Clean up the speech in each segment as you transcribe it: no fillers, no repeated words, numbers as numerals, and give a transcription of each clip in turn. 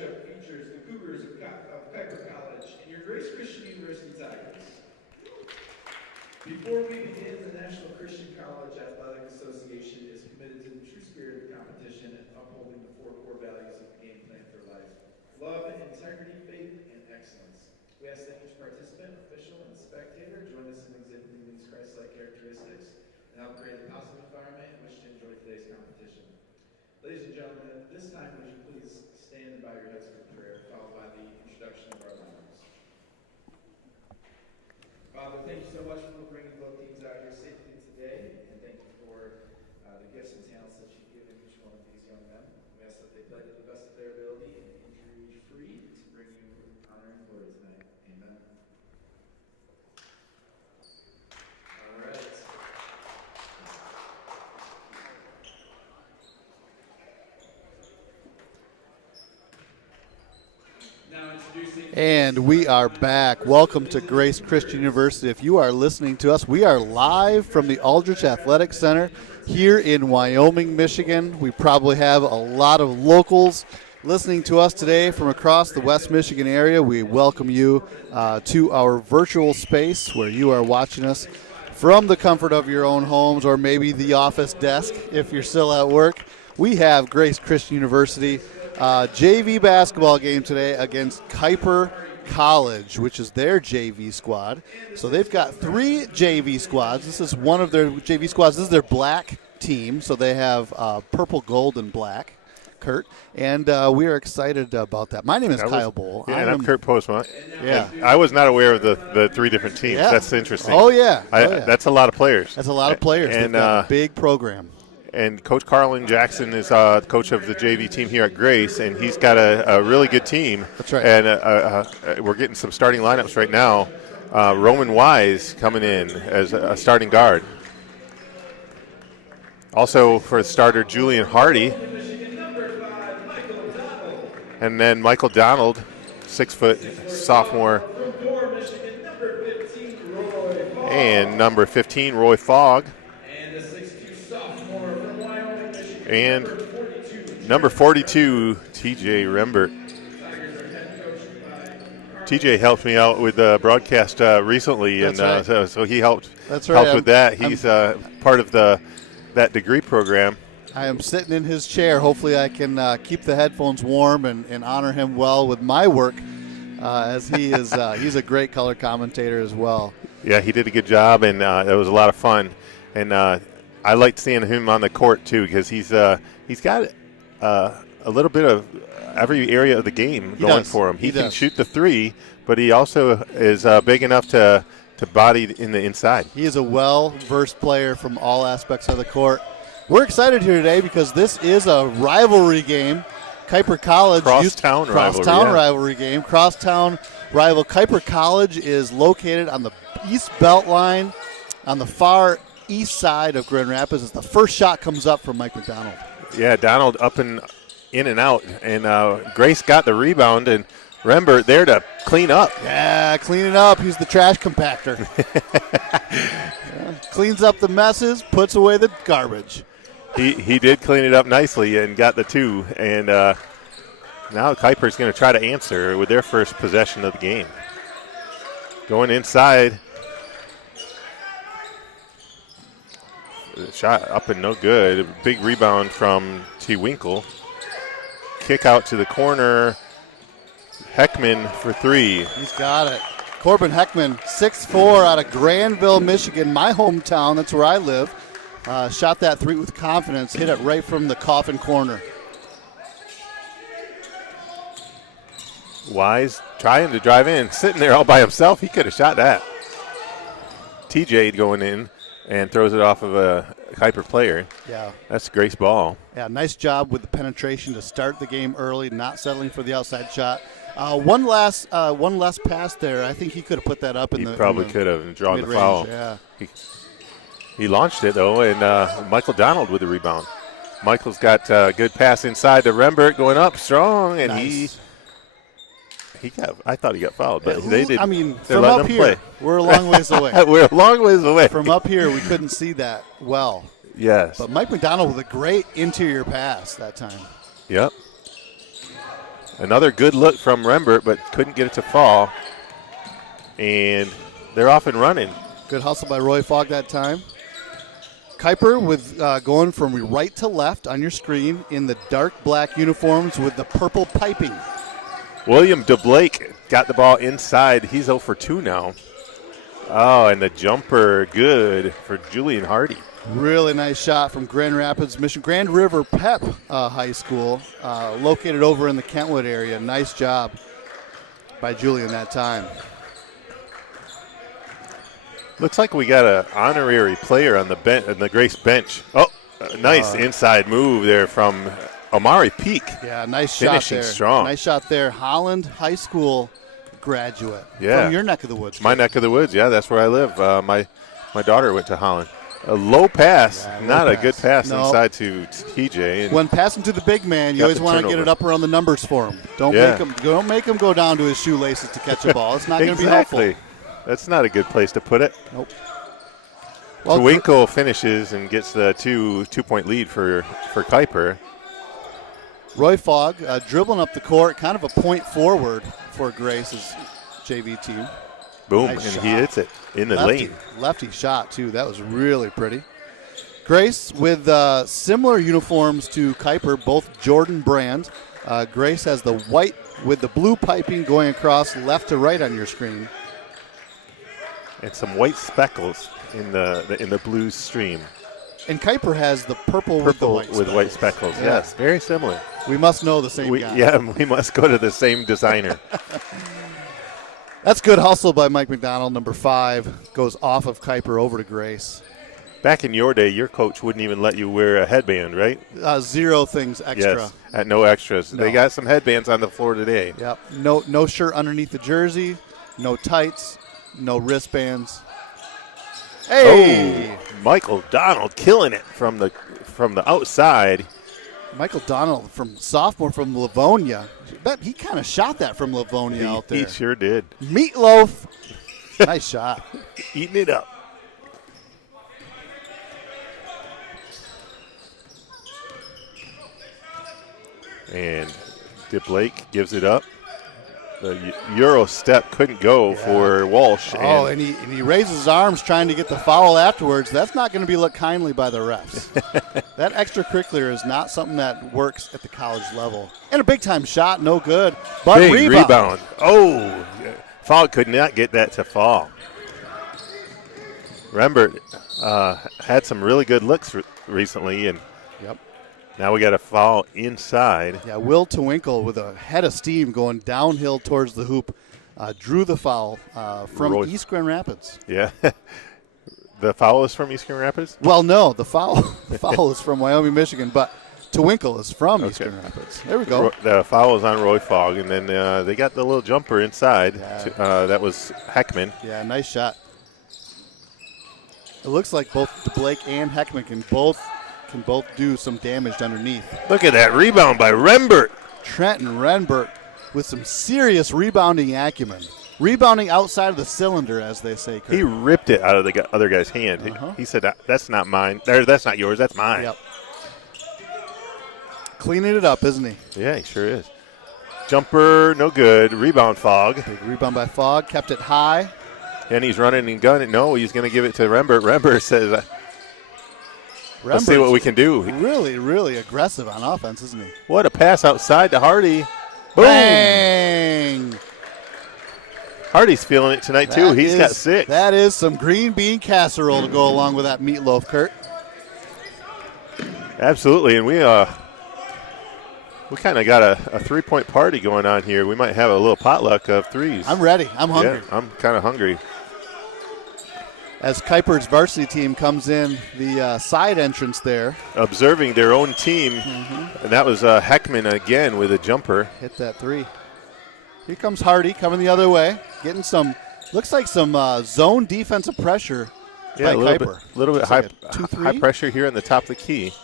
matchup features the Cougars of Kuyper College and your Grace Christian University Tigers. Before we begin, the National Christian College Athletic Association is committed to the true spirit of competition and upholding the 4 core values of the game plan for life: love, integrity, faith, and excellence. We ask that each participant, official, and spectator join us in exhibiting these Christ-like characteristics and help create a positive environment in which to enjoy today's competition. Ladies and gentlemen, at this time, would you please stand and bow your heads for prayer, followed by the introduction of our leaders. Father, thank you so much for bringing both teams out here safely today, and thank you for the gifts and talents that you've given each one of these young men. We ask that they play to the best of their ability and injury-free to bring you honor and glory tonight. Amen. All right. And we are back. Welcome to Grace Christian University. If you are listening to us, we are live from the Aldrich Athletic Center here in Wyoming, Michigan. We probably have a lot of locals listening to us today from across the West Michigan area. We welcome you to our virtual space where you are watching us from the comfort of your own homes or maybe the office desk if you're still at work. We have Grace Christian University JV basketball game today against Kuyper College, which is their JV squad. So they've got 3 JV squads. This is one of their JV squads. This is their black team, so they have purple, gold, and black. Kurt, and we are excited about that. My name is Kyle Bowl. Yeah, and I'm Kurt Postma. Yeah. I was not aware of the 3 different teams. Yeah. That's interesting. Oh, yeah. That's a lot of players. That's a lot of players. And they've got a big program. And Coach Carlin Jackson is coach of the JV team here at Grace, and he's got a really good team. That's right. And we're getting some starting lineups right now. Roman Wise coming in as a starting guard. Also for starter, Julian Hardy. And then Michael Donald, 6-foot sophomore. And number 15, Roy Fogg. And number 42, TJ Rembert. TJ helped me out with the broadcast recently, and right. so he helped That's right. with that. He's part of that degree program. I am sitting in his chair. Hopefully I can keep the headphones warm and honor him well with my work, as he is he's a great color commentator as well. Yeah, he did a good job, and it was a lot of fun. And I liked seeing him on the court too, because he's got a little bit of every area of the game going for him. He can shoot the 3, but he also is big enough to body in the inside. He is a well-versed player from all aspects of the court. We're excited here today because this is a rivalry game. Kuyper College crosstown rivalry game. Crosstown rival. Kuyper College is located on the East Belt Line on the far east side of Grand Rapids as the first shot comes up from Mike McDonald. Yeah, Donald up and in and out, and Grace got the rebound, and Rembert there to clean up. Yeah, cleaning up. He's the trash compactor. Cleans up the messes, puts away the garbage. He did clean it up nicely and got the 2, and now Kuyper's going to try to answer with their first possession of the game. Going inside. Shot up and no good. A big rebound from T. Winkle. Kick out to the corner. Heckman for 3. He's got it. Corbin Heckman, 6'4", out of Granville, Michigan, my hometown. That's where I live. Shot that 3 with confidence. Hit it right from the coffin corner. Wise trying to drive in. Sitting there all by himself. He could have shot that. TJ going in and throws it off of a Kuyper player. Yeah. That's a Grace ball. Yeah, nice job with the penetration to start the game early, not settling for the outside shot. One last pass there. I think he could have put that up in the. He probably could have drawn the foul. Yeah. He launched it though, and Michael Donald with the rebound. Michael's got a good pass inside to Rembert, going up strong, and nice. I thought he got fouled, but they did. I mean, from up here, we're a long ways away. We're a long ways away. From up here, we couldn't see that well. Yes. But Mike McDonald with a great interior pass that time. Yep. Another good look from Rembert, but couldn't get it to fall. And they're off and running. Good hustle by Roy Fogg that time. Kuyper with going from right to left on your screen in the dark black uniforms with the purple piping. William DeBlake got the ball inside. He's 0 for 2 now. Oh, and the jumper good for Julian Hardy. Really nice shot from Grand Rapids, Grand River Pep High School, located over in the Kentwood area. Nice job by Julian that time. Looks like we got an honorary player on the Grace bench. Oh, nice inside move there from Omari Peak. Yeah, nice shot there. Finishing strong. Nice shot there. Holland High School graduate. Yeah. From your neck of the woods. My neck of the woods, yeah, that's where I live. My daughter went to Holland. A low pass, not a good pass inside to TJ. When passing to the big man, you always want to get it up around the numbers for him. Don't make him go down to his shoelaces to catch a ball. It's not going to be helpful. That's not a good place to put it. Nope. Well, Twinkle finishes and gets the two-point lead for Kuyper. Roy Fogg dribbling up the court, kind of a point forward for Grace's JV team. Boom, nice and shot. he hits it in the lane. Lefty shot, too. That was really pretty. Grace with similar uniforms to Kuyper, both Jordan brand. Grace has the white with the blue piping going across left to right on your screen. And some white speckles in the blue stream. And Kuyper has the purple with the white speckles. Yes, very similar. We must know the same guy. Yeah, we must go to the same designer. That's good hustle by Mike McDonald. Number 5 goes off of Kuyper over to Grace. Back in your day, your coach wouldn't even let you wear a headband, right? 0 things extra. Yes, at no extras. No. They got some headbands on the floor today. Yep. No shirt underneath the jersey, no tights, no wristbands. Hey! Oh, Michael Donald killing it from the outside. Michael Donald from sophomore from Livonia. Bet he kind of shot that from Livonia out there. He sure did. Meatloaf. Nice shot. Eating it up. And DeBlake gives it up. The Euro step couldn't go for Walsh. Oh, and he raises his arms trying to get the foul afterwards. That's not going to be looked kindly by the refs. That extracurricular is not something that works at the college level. And a big-time shot, no good. But big rebound. Oh, Fogg could not get that to fall. Rembert had some really good looks recently, and now we got a foul inside. Yeah, Will Twinkle with a head of steam going downhill towards the hoop drew the foul from East Grand Rapids. Yeah. The foul is from East Grand Rapids? Well, no, the foul is from Wyoming, Michigan, but Twinkle is from East Grand Rapids. There we go. The foul is on Roy Fogg, and then they got the little jumper inside. Yeah. That was Heckman. Yeah, nice shot. It looks like both DeBlake and Heckman can both do some damage underneath. Look at that rebound by Rembert. Trenton Rembert with some serious rebounding acumen. Rebounding outside of the cylinder, as they say, Kurt. He ripped it out of the other guy's hand. He said, that's not mine. That's not yours. That's mine. Yep. Cleaning it up, isn't he? Yeah, he sure is. Jumper, no good. Rebound, Fogg. Big rebound by Fogg. Kept it high. And he's running and gunning. No, he's going to give it to Rembert. Rembert says, let's see what we can do. Really, really aggressive on offense, isn't he? What a pass outside to Hardy. Boom. Bang! Hardy's feeling it tonight, too. He's got 6. That is some green bean casserole to go along with that meatloaf, Kurt. Absolutely, and we kind of got a 3-point party going on here. We might have a little potluck of threes. I'm ready. I'm hungry. Yeah, I'm kind of hungry. As Kuyper's varsity team comes in the side entrance there. Observing their own team, and that was Heckman again with a jumper. Hit that 3. Here comes Hardy coming the other way, getting some, looks like some zone defensive pressure by Kuyper. A little bit high pressure here on the top of the key.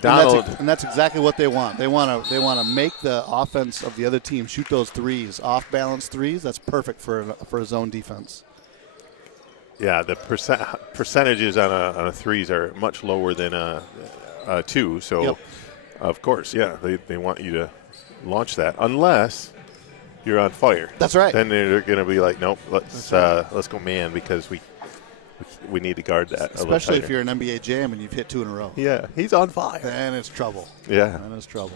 Donald. And that's exactly what they want. They want to make the offense of the other team shoot those threes, off-balance threes. That's perfect for a zone defense. Yeah, the percentages on a threes are much lower than a 2. So, of course, yeah, they want you to launch that unless you're on fire. That's right. Then they're going to be like, nope, let's go man because we need to guard that. Especially if you're an NBA Jam and you've hit 2 in a row. Yeah, he's on fire. Then it's trouble. Yeah. Then it's trouble.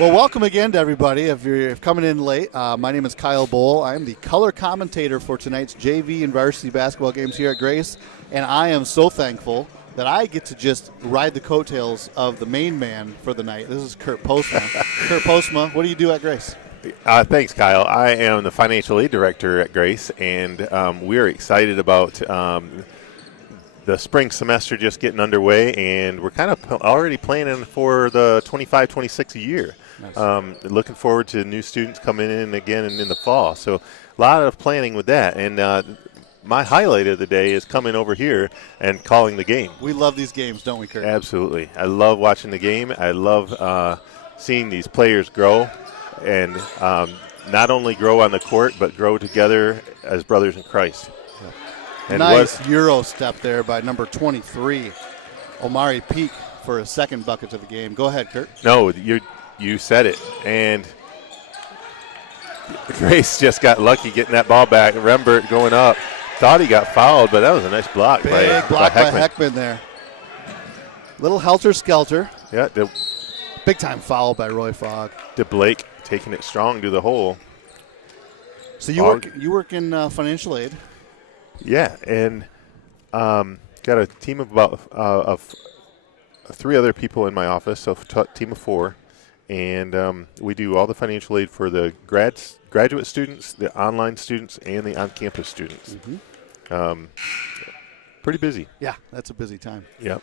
Well, welcome again to everybody. If you're coming in late, my name is Kyle Bohl. I am the color commentator for tonight's JV and varsity basketball games here at Grace, and I am so thankful that I get to just ride the coattails of the main man for the night. This is Kurt Postma. Kurt Postma, what do you do at Grace? Thanks, Kyle. I am the financial aid director at Grace, and we're excited about the spring semester just getting underway, and we're kind of already planning for the 25-26 year. Nice. Looking forward to new students coming in again and in the fall. So a lot of planning with that. And my highlight of the day is coming over here and calling the game. We love these games, don't we, Kurt? Absolutely. I love watching the game. I love seeing these players grow and not only grow on the court but grow together as brothers in Christ. And nice Euro step there by number 23, Omari Peak, for his second bucket of the game. Go ahead, Kurt. No, you said it. And Grace just got lucky getting that ball back. Rembert going up. Thought he got fouled, but that was a nice block. Big block by Heckman there. Little helter-skelter. Yeah. Big-time foul by Roy Fogg. DeBlake taking it strong to the hole. So you work in financial aid. Yeah, and got a team of about of 3 other people in my office, so team of 4, and we do all the financial aid for the graduate students, the online students, and the on-campus students. Mm-hmm. Pretty busy. Yeah, that's a busy time. Yep.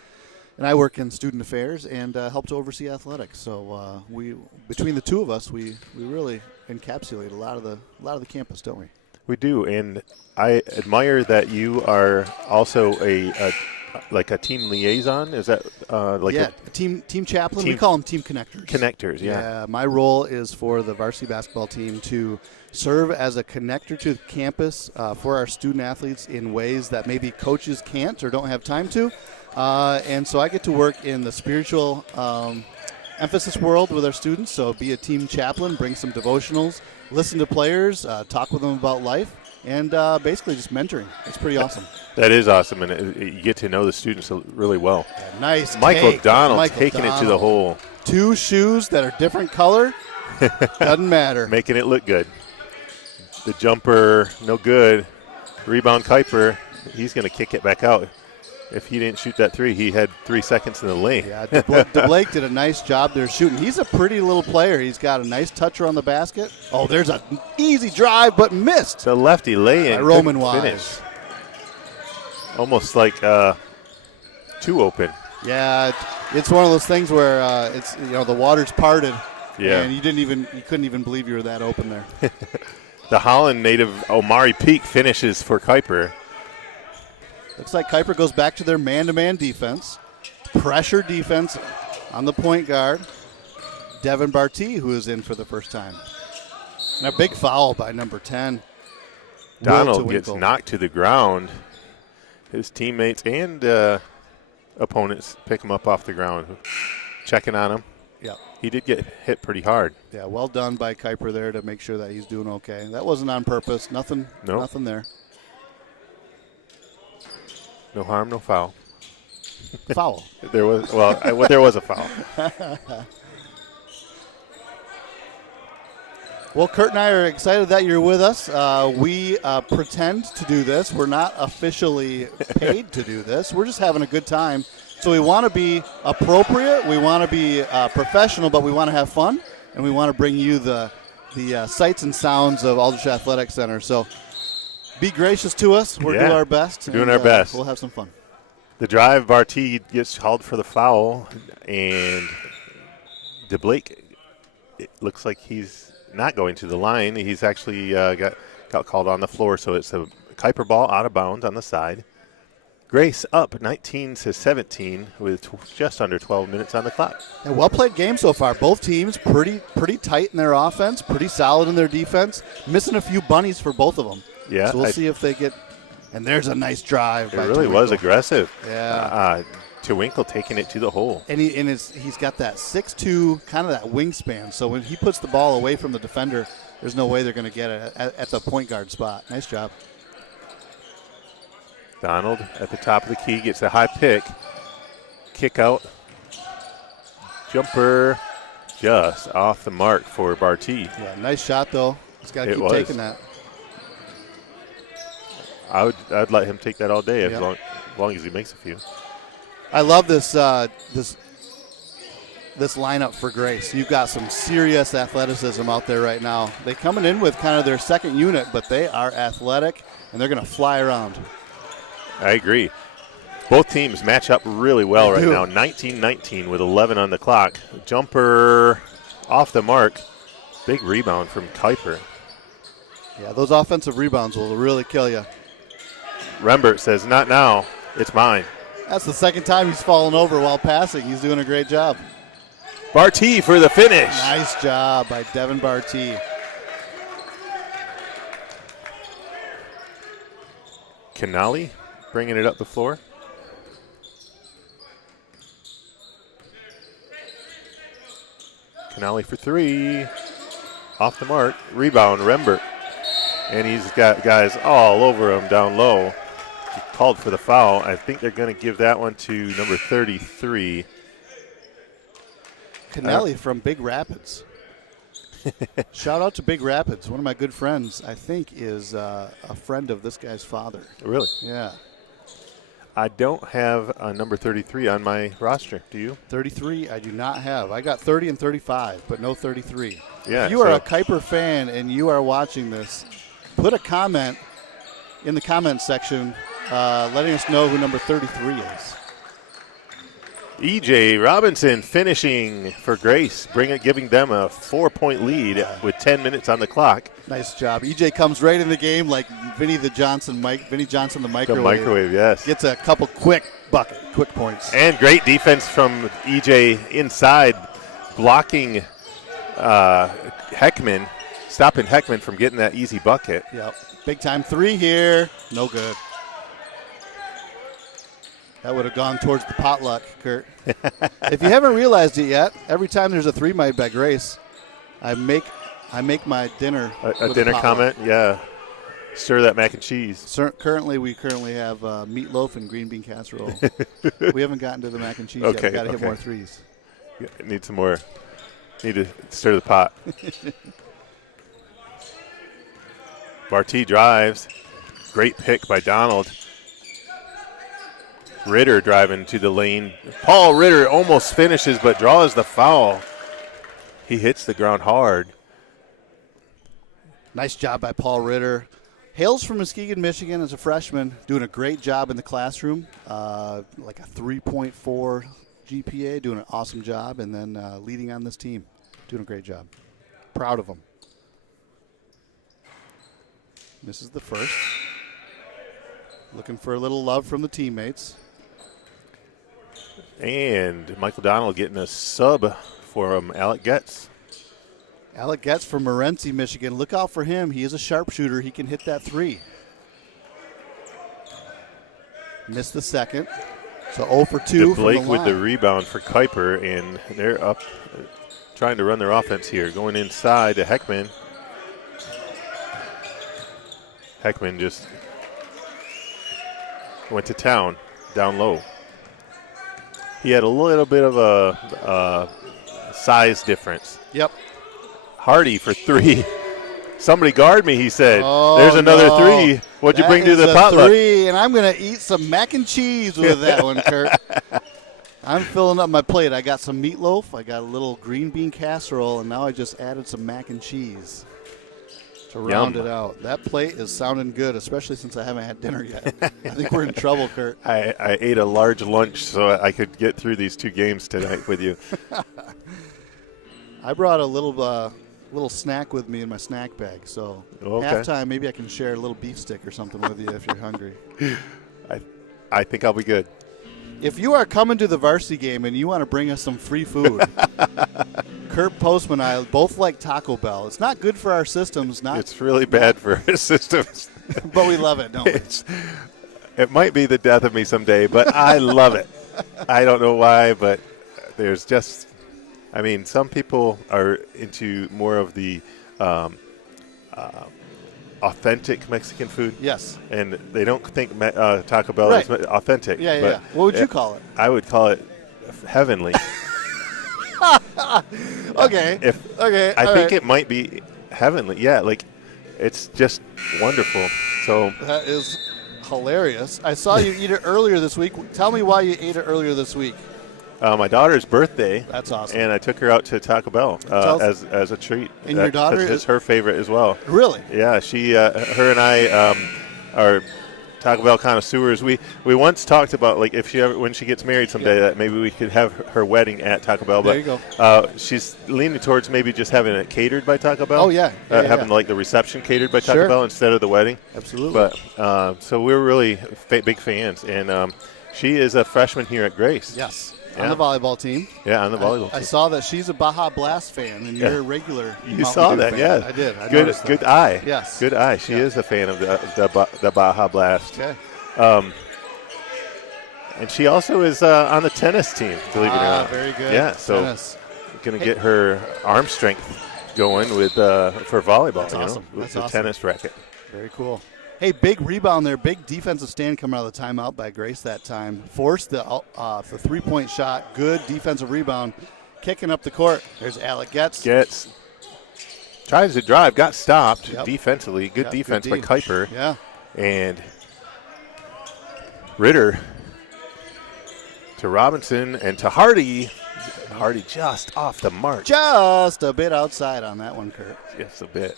And I work in student affairs and help to oversee athletics. So we between the two of us, we really encapsulate a lot of the campus, don't we? We do, and I admire that you are also a team liaison. Is that a team chaplain? We call them team connectors. Connectors, yeah. My role is for the varsity basketball team to serve as a connector to the campus for our student athletes in ways that maybe coaches can't or don't have time to. And so I get to work in the spiritual emphasis world with our students. So be a team chaplain, bring some devotionals, listen to players, talk with them about life, and basically just mentoring. It's pretty awesome. That is awesome, and you get to know the students really well. Yeah, nice. Michael Donald taking it to the hole. 2 shoes that are different color. Doesn't matter. Making it look good. The jumper, no good. Rebound, Kuyper. He's going to kick it back out. If he didn't shoot that 3, he had 3 seconds in the lane. Yeah, DeBlake did a nice job there shooting. He's a pretty little player. He's got a nice toucher on the basket. Oh, there's an easy drive, but missed. The lefty lay-in. Roman Wise. Finish. Almost like 2 open. Yeah, it's one of those things where it's the water's parted. Yeah. And you couldn't even believe you were that open there. The Holland native Omari Peak finishes for Kuyper. Looks like Kuyper goes back to their man-to-man defense. Pressure defense on the point guard. Devin Barty, who is in for the first time. And a big foul by number 10. Donald gets knocked to the ground. His teammates and opponents pick him up off the ground, checking on him. Yeah. He did get hit pretty hard. Yeah, well done by Kuyper there to make sure that he's doing okay. That wasn't on purpose. Nothing there. No harm, no foul. Foul. There was a foul. Well, Kurt and I are excited that you're with us. We pretend to do this. We're not officially paid to do this. We're just having a good time. So we want to be appropriate. We want to be professional, but we want to have fun, and we want to bring you the sights and sounds of Aldrich Athletic Center. So be gracious to us. We're doing our best. We're doing our best. We'll have some fun. The drive, Barty gets called for the foul, and DeBlake, it looks like he's not going to the line. He's actually got called on the floor, so it's a Kuyper ball out of bounds on the side. Grace up 19-17 with just under 12 minutes on the clock. A well-played game so far. Both teams pretty tight in their offense, pretty solid in their defense. Missing a few bunnies for both of them. Yeah, so we'll see if they get. And there's a nice drive. It really was aggressive. Yeah. Winkle taking it to the hole. And he's got that 6'2", kind of that wingspan. So when he puts the ball away from the defender, there's no way they're going to get it at the point guard spot. Nice job. Donald at the top of the key gets a high pick. Kick out. Jumper just off the mark for Barty. Yeah, nice shot, though. He's got to keep taking that. I'd let him take that all day as long as he makes a few. I love this this lineup for Grace. You've got some serious athleticism out there right now. They're coming in with kind of their second unit, but they are athletic, and they're going to fly around. I agree. Both teams match up really well They right do. now. 19-19 with 11 on the clock. Jumper off the mark. Big rebound from Kuyper. Yeah, those offensive rebounds will really kill you. Rembert says, not now. It's mine. That's the second time he's fallen over while passing. He's doing a great job. Barty for the finish. Nice job by Devin Barty. Canali bringing it up the floor. Canali for three. Off the mark. Rebound, Rembert. And he's got guys all over him down low. He called for the foul. I think they're going to give that one to number 33. Canelli from Big Rapids. Shout out to Big Rapids. One of my good friends, I think, is a friend of this guy's father. Really? Yeah. I don't have number 33 on my roster. Do you? 33, I do not have. I got 30 and 35, but no 33. Yeah. If you are a Kuyper fan and you are watching this, put a comment in the comment section letting us know who number 33 is. E.J. Robinson finishing for Grace, giving them a 4-point lead with 10 minutes on the clock. Nice job. EJ comes right in the game like Vinny Johnson, the microwave. The microwave, yes. Gets a couple quick points. And great defense from E.J. inside, blocking Heckman, stopping Heckman from getting that easy bucket. Yep. Big time three here. No good. That would have gone towards the potluck, Kurt. If you haven't realized it yet, every time there's a three made by Grace, I make my dinner. A dinner comment, yeah. Stir that mac and cheese. Currently, we have meatloaf and green bean casserole. We haven't gotten to the mac and cheese yet. We've got to hit more threes. Need some more. Need to stir the pot. Barty drives. Great pick by Donald. Ritter driving to the lane. Paul Ritter almost finishes but draws the foul. He hits the ground hard. Nice job by Paul Ritter. Hails from Muskegon, Michigan as a freshman, doing a great job in the classroom. Like a 3.4 GPA, doing an awesome job, and then leading on this team. Doing a great job. Proud of him. Misses the first. Looking for a little love from the teammates. And Michael Donald getting a sub for him, Alec Getz. Alec Getz from Morenci, Michigan. Look out for him. He is a sharpshooter. He can hit that three. Missed the second. So 0 for 2 from the Blake line. with the rebound for Kuyper, and they're up trying to run their offense here. Going inside to Heckman. Heckman just went to town, down low. He had a little bit of a size difference. Yep. Hardy for three. Somebody guard me, he said. Oh, there's another no. three. What'd you bring to the That is potluck? a three, and I'm going to eat some mac and cheese with that one, Kurt. I'm filling up my plate. I got some meatloaf. I got a little green bean casserole, and now I just added some mac and cheese to round it out. That plate is sounding good, especially since I haven't had dinner yet. I think we're in trouble, Kurt. I ate a large lunch so I could get through these two games tonight with you. I brought a little snack with me in my snack bag, so halftime maybe I can share a little beef stick or something with you if you're hungry. I think I'll be good. If you are coming to the varsity game and you want to bring us some free food, Kurt Postman and I both like Taco Bell. It's not good for our systems. It's really bad for our systems. But we love it, don't we? It might be the death of me someday, but I love it. I don't know why, but there's just, some people are into more of the authentic Mexican food. Yes. And they don't think Taco Bell Right. is authentic. Yeah. What would you call it? I would call it heavenly. Okay. I think it might be heavenly. Yeah, like it's just wonderful. So that is hilarious. I saw you eat it earlier this week. Tell me why you ate it earlier this week. my daughter's birthday. That's awesome. And I took her out to Taco Bell as a treat. And your daughter is her favorite as well. Really? Yeah, she, her and I are Taco Bell connoisseurs. We once talked about like if she ever when she gets married someday that maybe we could have her wedding at Taco Bell. There you go. She's leaning towards maybe just having it catered by Taco Bell. Oh yeah. Having like the reception catered by Taco Bell instead of the wedding. Absolutely. But so we're really big fans, and she is a freshman here at Grace. Yes. Yeah. On the volleyball team. Yeah, on the volleyball team. I saw that she's a Baja Blast fan, and you're a regular. You Mountain saw Dew that, fan. yeah. I did. I good noticed that. eye. Yes. Good eye. She is a fan of the Baja Blast. Okay. And she also is on the tennis team, believe it or not. Very good. Yeah, so tennis. Going to get her arm strength going with for volleyball. That's awesome. With That's the awesome. tennis racket. Very cool. Hey, big rebound there. Big defensive stand coming out of the timeout by Grace that time. Forced the 3-point shot. Good defensive rebound. Kicking up the court. There's Alec Getz. Tries to drive. Got stopped defensively. Good Yep, defense good by D. Kuyper. Yeah. And Ritter to Robinson and to Hardy. Hardy just off the mark. Just a bit outside on that one, Kurt. Just a bit.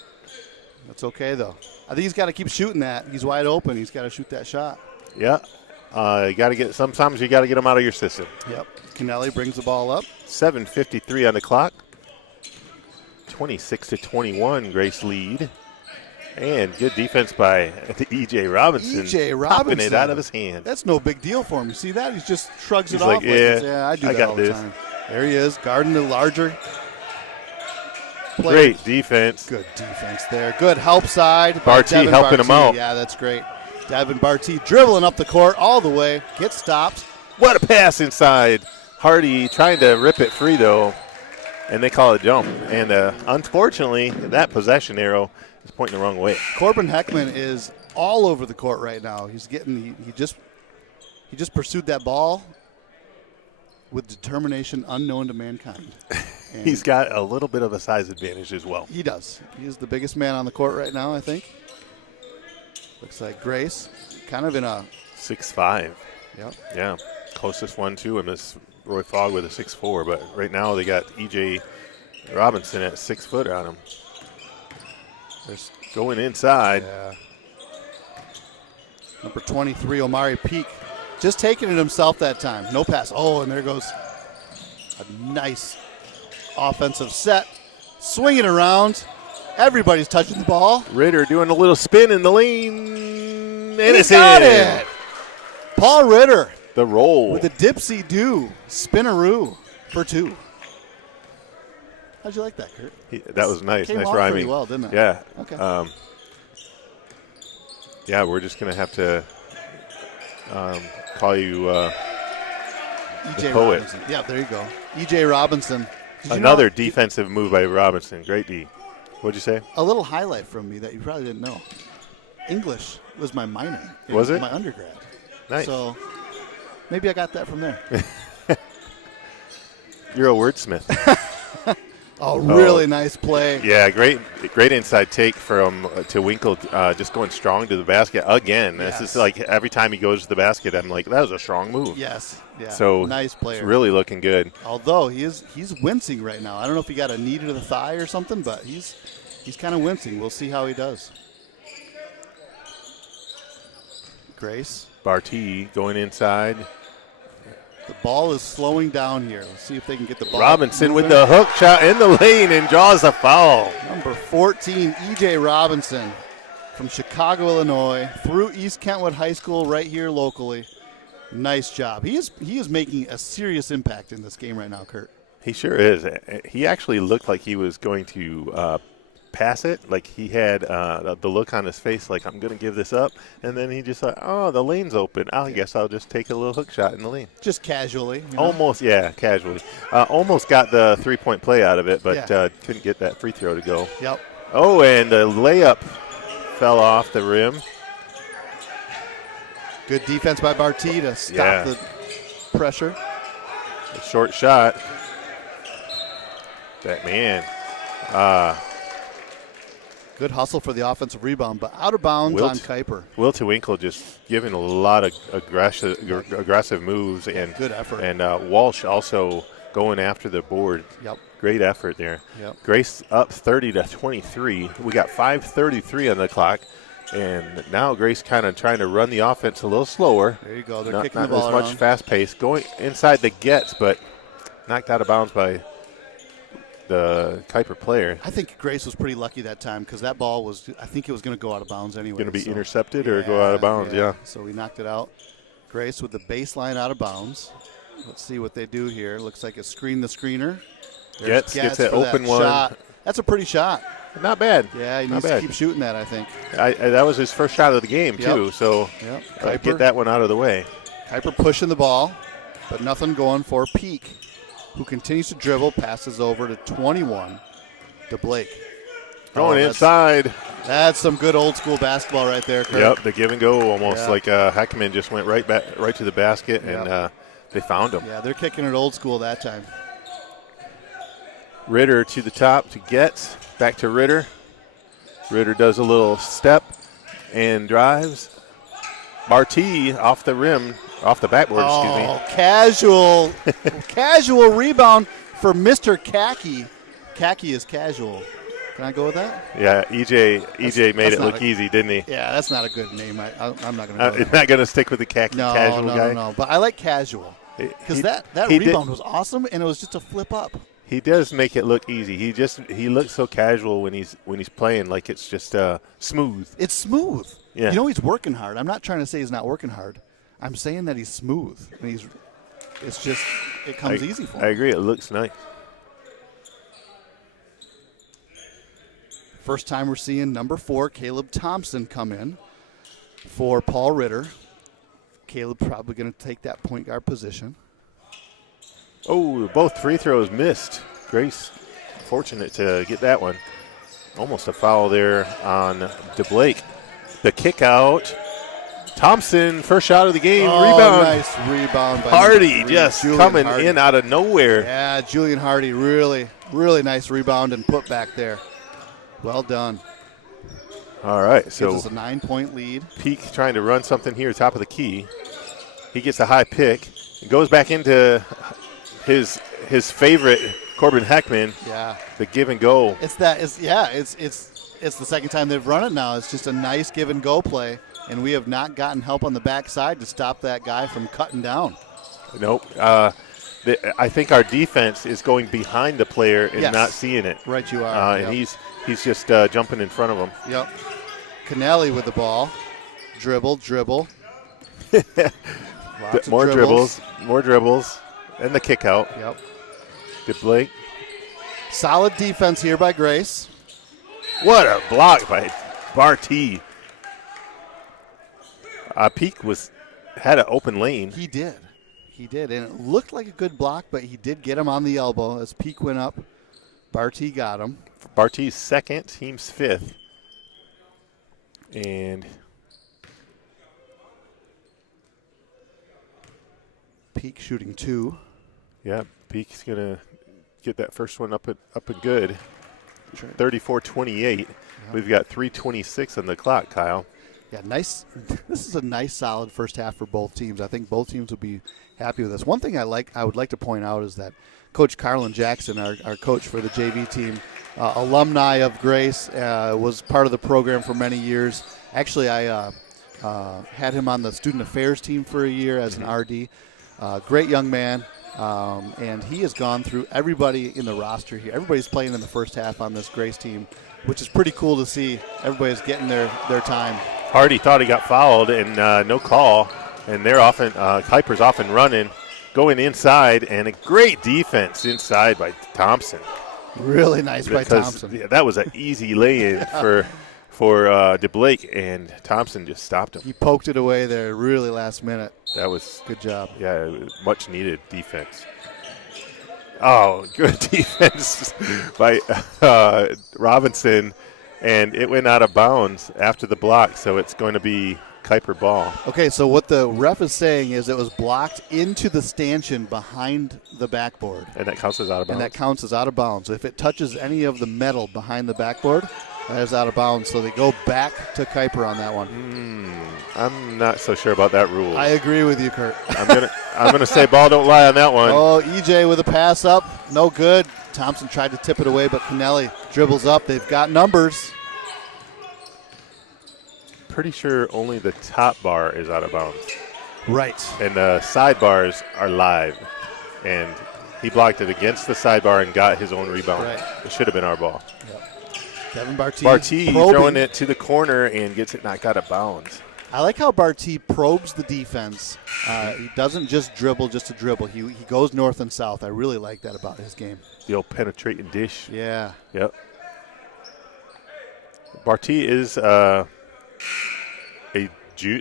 That's okay, though. I think he's got to keep shooting that. He's wide open. He's got to shoot that shot. Yeah. You got to get. Sometimes you got to get them out of your system. Yep. Kennelly brings the ball up. 7:53 on the clock. 26-21, Grace lead. And good defense by E.J. Robinson. E.J. Robinson. Popping it out of his hand. That's no big deal for him. You see that? He just shrugs it He's like, off. yeah, I do I that got all this. the time. There he is, guarding the larger player. Great defense. Good defense there. Good help side. by Barty Devin helping him Barty. out. Yeah, that's great. Devin Barty dribbling up the court all the way. Gets stopped. What a pass inside. Hardy trying to rip it free, though, and they call it a jump. And unfortunately, that possession arrow is pointing the wrong way. Corbin Heckman is all over the court right now. He's getting he just pursued that ball with determination unknown to mankind. And He's got a little bit of a size advantage as well. he does. He is the biggest man on the court right now, I think. Looks like Grace kind of in a 6'5". yep. Yeah, closest one to him is Roy Fogg with a 6'4", but right now they got E.J. Robinson at 6 foot on him. They're going inside. Yeah. Number 23, Omari Peak, just taking it himself that time. No pass. Oh, and there goes a nice offensive set. Swing it around. Everybody's touching the ball. Ritter doing a little spin in the lane. And He's it's got in. it. Paul Ritter The roll. with a dipsy-do spinaroo for 2. How'd you like that, Kurt? That was nice. Came Nice off rhyming. pretty well, didn't it? Yeah. Okay. Yeah, we're just going to have to call you E.J. poet. Robinson. Yeah, there you go. E.J. Robinson. Did you another know- defensive move by Robinson. Great D. What'd you say? A little highlight from me that you probably didn't know. English was my minor. Was it? My undergrad. Nice. So maybe I got that from there. You're a wordsmith. Oh, really nice play. Yeah, great inside take from to Winkle, just going strong to the basket again. Yes. This is like every time he goes to the basket, I'm like, that was a strong move. Yes. Yeah. So nice player. It's really looking good. Although he's wincing right now. I don't know if he got a knee to the thigh or something, but he's kind of wincing. We'll see how he does. Grace. Barty going inside. The ball is slowing down here. Let's see if they can get the ball. Robinson with moving. the hook shot in the lane and draws a foul. Number 14, E.J. Robinson from Chicago, Illinois, through East Kentwood High School right here locally. Nice job. He is making a serious impact in this game right now, Kurt. He sure is. He actually looked like he was going to pass it. Like he had the look on his face like, I'm going to give this up. And then he just like, oh, the lane's open. I guess I'll just take a little hook shot in the lane. Just casually. Almost, casually. Almost got the three-point play out of it, but couldn't get that free throw to go. Yep. Oh, and the layup fell off the rim. Good defense by Barty to stop the pressure. A short shot. That man. Good hustle for the offensive rebound, but out of bounds on Kuyper. Will Winkle just giving a lot of aggressive moves. And good effort. And Walsh also going after the board. Yep. Great effort there. Yep. Grace up 30-23. We got 5:33 on the clock. And now Grace kind of trying to run the offense a little slower. There you go. They're kicking the not ball as around. much fast pace. Going inside the gets, but knocked out of bounds by the Kuyper player. I think Grace was pretty lucky that time because that ball was, I think it was going to go out of bounds anyway. Going to be intercepted or go out of bounds, So we knocked it out. Grace with the baseline out of bounds. Let's see what they do here. Looks like a screen the screener. Gets that open one. Shot. That's a pretty shot. Not bad. Yeah, he needs to keep shooting that, I think. That was his first shot of the game, too, so get that one out of the way. Kuyper pushing the ball, but nothing going for Peak, who continues to dribble, passes over to 21 to Blake. Going inside. That's some good old school basketball right there, Kirk. Yep, the give and go almost like Heckman just went right to the basket, and they found him. Yeah, they're kicking it old school that time. Ritter to the top to Getz. Back to Ritter. Ritter does a little step and drives. Barty off the rim, off the backboard, excuse me. Casual rebound for Mr. Khaki. Khaki is casual. Can I go with that? Yeah, EJ made it look easy, didn't he? Yeah, that's not a good name. I'm not going to go not going to stick with the casual guy? No. But I like casual because that rebound was awesome, and it was just a flip up. He does make it look easy. He looks so casual when he's playing, like it's just smooth. It's smooth. Yeah. You know he's working hard. I'm not trying to say he's not working hard. I'm saying that he's smooth, and it comes easy for him. I agree. It looks nice. First time we're seeing number 4, Caleb Thompson, come in for Paul Ritter. Caleb probably going to take that point guard position. Oh, both free throws missed. Grace fortunate to get that one. Almost a foul there on DeBlake. The kick out. Thompson, first shot of the game. Rebound. Nice rebound by Hardy just Julian coming Hardy. in out of nowhere. Yeah, Julian Hardy, really, really nice rebound and put back there. Well done. All right, Gives so us a 9-point lead. Peak trying to run something here, top of the key. He gets a high pick. Goes back into his favorite, Corbin Heckman. Yeah. The give and go. It's the second time they've run it now. It's just a nice give and go play, and we have not gotten help on the backside to stop that guy from cutting down. Nope. I think our defense is going behind the player and not seeing it. Right, you are. And he's just jumping in front of him. Yep. Canelli with the ball. Dribble. More dribbles, and the kick out. Yep. Good Blake. Solid defense here by Grace. What a block by Barty. Peak had an open lane. He did, and it looked like a good block, but he did get him on the elbow as Peak went up. Barty got him. Barty's second, team's fifth. And Peak shooting 2. Yeah, Peak's going to get that first one up and good. 34-28. Yep. We've got 3:26 on the clock, Kyle. Yeah, nice. This is a nice, solid first half for both teams. I think both teams will be happy with this. One thing I would like to point out is that Coach Carlin Jackson, our coach for the JV team, alumni of Grace, was part of the program for many years. Actually, I had him on the student affairs team for a year as an RD. Great young man, and he has gone through everybody in the roster here. Everybody's playing in the first half on this Grace team, which is pretty cool to see. Everybody's getting their time. Hardy thought he got fouled and no call, and they're often Kuyper's often running, going inside, and a great defense inside by Thompson. Really nice by Thompson. Yeah, that was an easy lay-in for DeBlake, and Thompson just stopped him. He poked it away there really last minute. That was good job. Yeah, it was much needed defense. Oh, good defense by Robinson, and it went out of bounds after the block, so it's going to be Kuyper ball. Okay, so what the ref is saying is it was blocked into the stanchion behind the backboard. And that counts as out of bounds? And that counts as out of bounds. So if it touches any of the metal behind the backboard, that is out of bounds. So they go back to Kuyper on that one. I'm not so sure about that rule. I agree with you, Kurt. I'm gonna say ball don't lie on that one. Oh, EJ with a pass up. No good. Thompson tried to tip it away, but Kennelly dribbles up. They've got numbers. Pretty sure only the top bar is out of bounds. Right. And the side bars are live. And he blocked it against the sidebar and got his own rebound. Right. It should have been our ball. Yep. Devin Barty probing. Throwing it to the corner and gets it knocked out of bounds. I like how Barty probes the defense. He doesn't just dribble just to dribble. He goes north and south. I really like that about his game. The old penetrating dish. Yeah. Yep. Barty is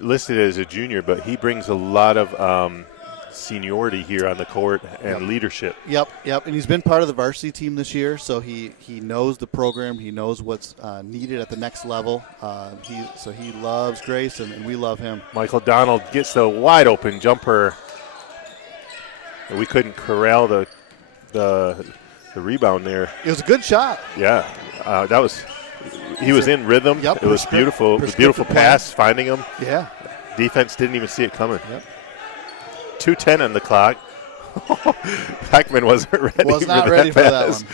listed as a junior, but he brings a lot of seniority here on the court and leadership. Yep. And he's been part of the varsity team this year, so he knows the program. He knows what's needed at the next level. So he loves Grace, and we love him. Michael Donald gets the wide open jumper. And we couldn't corral the rebound there. It was a good shot. Yeah, he was in rhythm. Yep, it was beautiful. It was a beautiful pass, finding him. Yeah. Defense didn't even see it coming. Yep. 2:10 on the clock. Heckman wasn't ready. Was not ready for that one.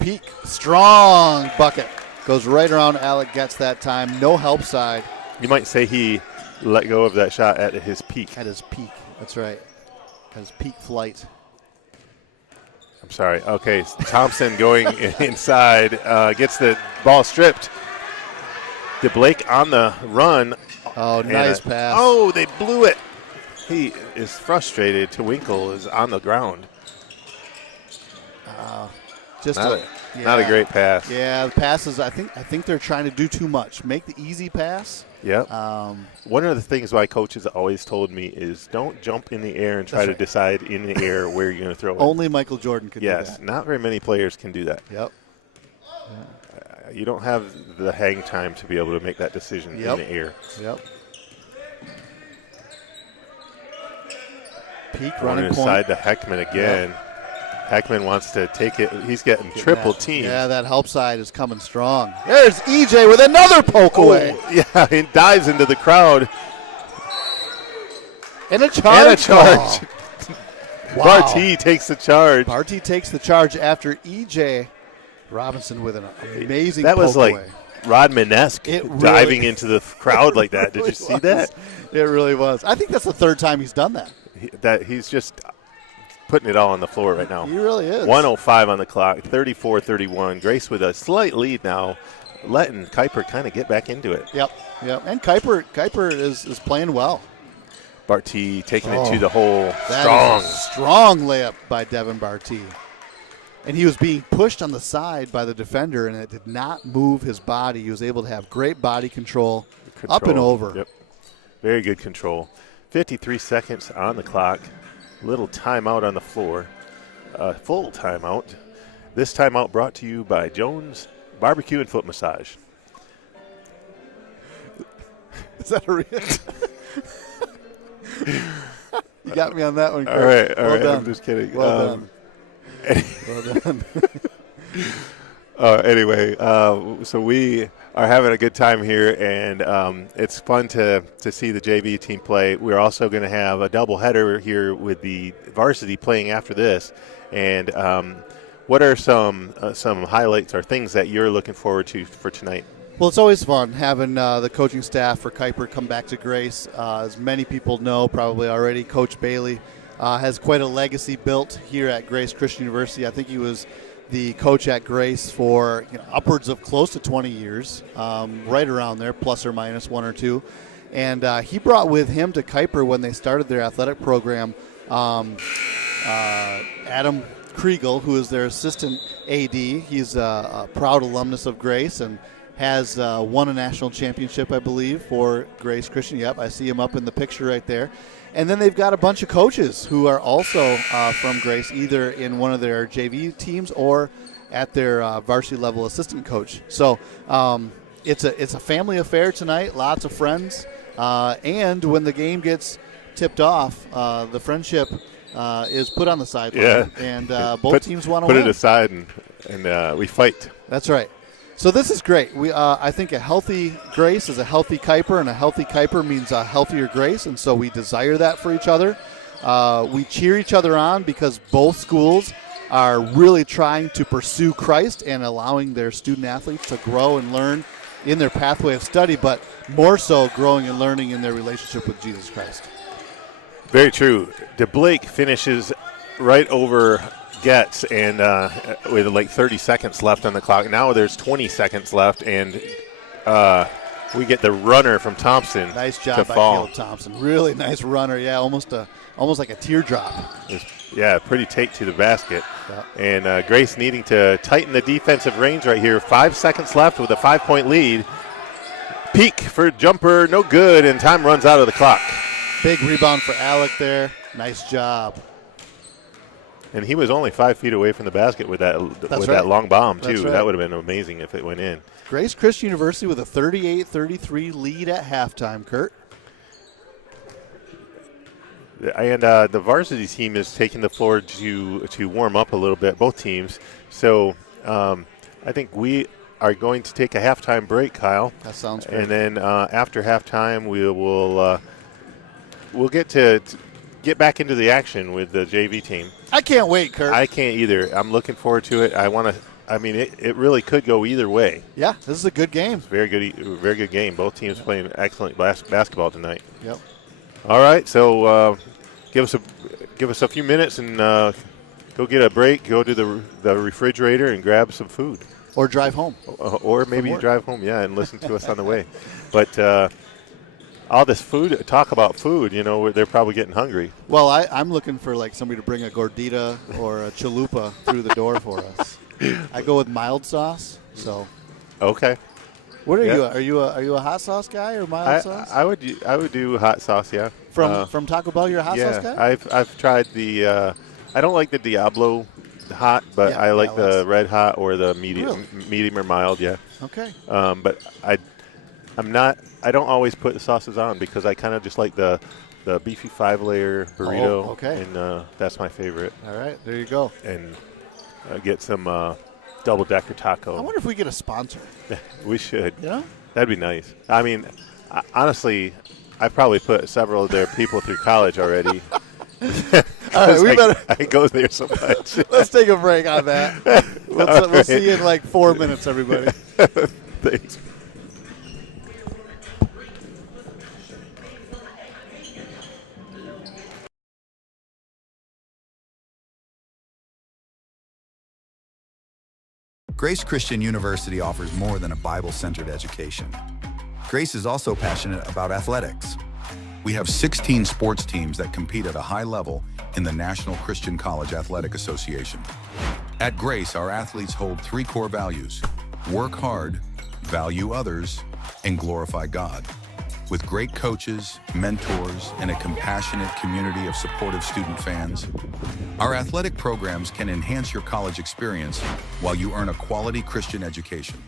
Peak, strong bucket. Goes right around Alec, gets that time. No help side. You might say he let go of that shot at his peak. At his peak. That's right. At his peak flight. I'm sorry. Okay, Thompson going inside, gets the ball stripped. DeBlake on the run. Oh, nice pass. Oh, they blew it. He is frustrated. Twinkle is on the ground. Not a great pass. Yeah, the passes. I think they're trying to do too much. Make the easy pass. Yep. One of the things my coaches always told me is don't jump in the air and try to decide in the air where you're going to throw it. Only Michael Jordan could do that. Yes, not very many players can do that. Yep. You don't have the hang time to be able to make that decision in the air. Yep. Peak running point. Inside to Heckman again. Yep. Heckman wants to take it. He's getting triple teamed. Yeah, that help side is coming strong. There's EJ with another poke away. Yeah, he dives into the crowd. And a charge. Wow. Barty takes the charge. Barty takes the charge after EJ Robinson with an amazing that was poke like away. Rodman-esque diving into the crowd like that. Did you see that? It really was. I think that's the third time he's done that. He's just putting it all on the floor right now. He really is. 1:05 on the clock, 34-31. Grace with a slight lead now, letting Kuyper kind of get back into it. Yep. And Kuyper is playing well. Barty taking it to the hole. Strong layup by Devin Barty. And he was being pushed on the side by the defender, and it did not move his body. He was able to have great body control. Up and over. Yep. Very good control. 53 seconds on the clock. Little timeout on the floor. Full timeout. This timeout brought to you by Jones Barbecue and Foot Massage. Is that a real? You got me on that one, Chris. All right. Done. I'm just kidding. Well done. Well done. Anyway, so we are having a good time here, and it's fun to see the JV team play. We're also going to have a doubleheader here with the varsity playing after this. And what are some highlights or things that you're looking forward to for tonight? Well, it's always fun having the coaching staff for Kuyper come back to Grace. As many people know probably already, Coach Bailey has quite a legacy built here at Grace Christian University. I think he was the coach at Grace for upwards of close to 20 years, right around there, plus or minus one or two. And he brought with him to Kuyper when they started their athletic program Adam Kriegel, who is their assistant AD. He's a proud alumnus of Grace and has won a national championship, I believe, for Grace Christian. Yep, I see him up in the picture right there. And then they've got a bunch of coaches who are also from Grace, either in one of their JV teams or at their varsity level assistant coach. So it's a family affair tonight, lots of friends. And when the game gets tipped off, the friendship is put on the sideline. Yeah. And both teams want to win. Put it aside and we fight. That's right. So this is great. I think a healthy Grace is a healthy Kuyper, and a healthy Kuyper means a healthier Grace, and so we desire that for each other. We cheer each other on because both schools are really trying to pursue Christ and allowing their student athletes to grow and learn in their pathway of study, but more so growing and learning in their relationship with Jesus Christ. Very true. DeBlake finishes right over Getz, and with like 30 seconds left on the clock. Now there's 20 seconds left, and we get the runner from Thompson. Nice job to by fall. Caleb Thompson. Really nice runner. Yeah, almost like a teardrop. Yeah, pretty tight to the basket. Yeah. And Grace needing to tighten the defensive range right here. 5 seconds left with a 5-point lead. Peak for jumper, no good, and time runs out of the clock. Big rebound for Alec there. Nice job. And he was only 5 feet away from the basket with that long bomb, too. Right. That would have been amazing if it went in. Grace Christian University with a 38-33 lead at halftime, Kurt. And the varsity team is taking the floor to warm up a little bit, both teams. So I think we are going to take a halftime break, Kyle. That sounds great. And then after halftime, we'll get back into the action with the JV team. I can't wait, Kurt. I can't either. I'm looking forward to it. It really could go either way. Yeah, this is a good game. Very good game. Both teams playing excellent basketball tonight. Yep. All right, so give us a few minutes and go get a break. Go to the refrigerator and grab some food, or drive home, or maybe you drive home. Yeah, and listen to us on the way. But all this food talk about food, they're probably getting hungry. Well, I'm looking for like somebody to bring a gordita or a chalupa through the door for us. I go with mild sauce. So. Okay. What are you? Are you a hot sauce guy or mild sauce? I would do hot sauce. Yeah. From Taco Bell, you're a hot sauce guy. I've tried the. I don't like the Diablo hot, but I like the red hot or the medium or mild. Yeah. Okay. But I'm not. I don't always put the sauces on because I kind of just like the beefy 5-layer burrito. Oh, okay. And that's my favorite. All right, there you go. And get some double-decker taco. I wonder if we get a sponsor. We should. Yeah. That'd be nice. I mean, honestly, I probably put several of their people through college already. All right, I go there so much. Let's take a break on that. We'll see you in like 4 minutes, everybody. Thanks. Grace Christian University offers more than a Bible-centered education. Grace is also passionate about athletics. We have 16 sports teams that compete at a high level in the National Christian College Athletic Association. At Grace, our athletes hold 3 core values: work hard, value others, and glorify God. With great coaches, mentors, and a compassionate community of supportive student fans, our athletic programs can enhance your college experience while you earn a quality Christian education.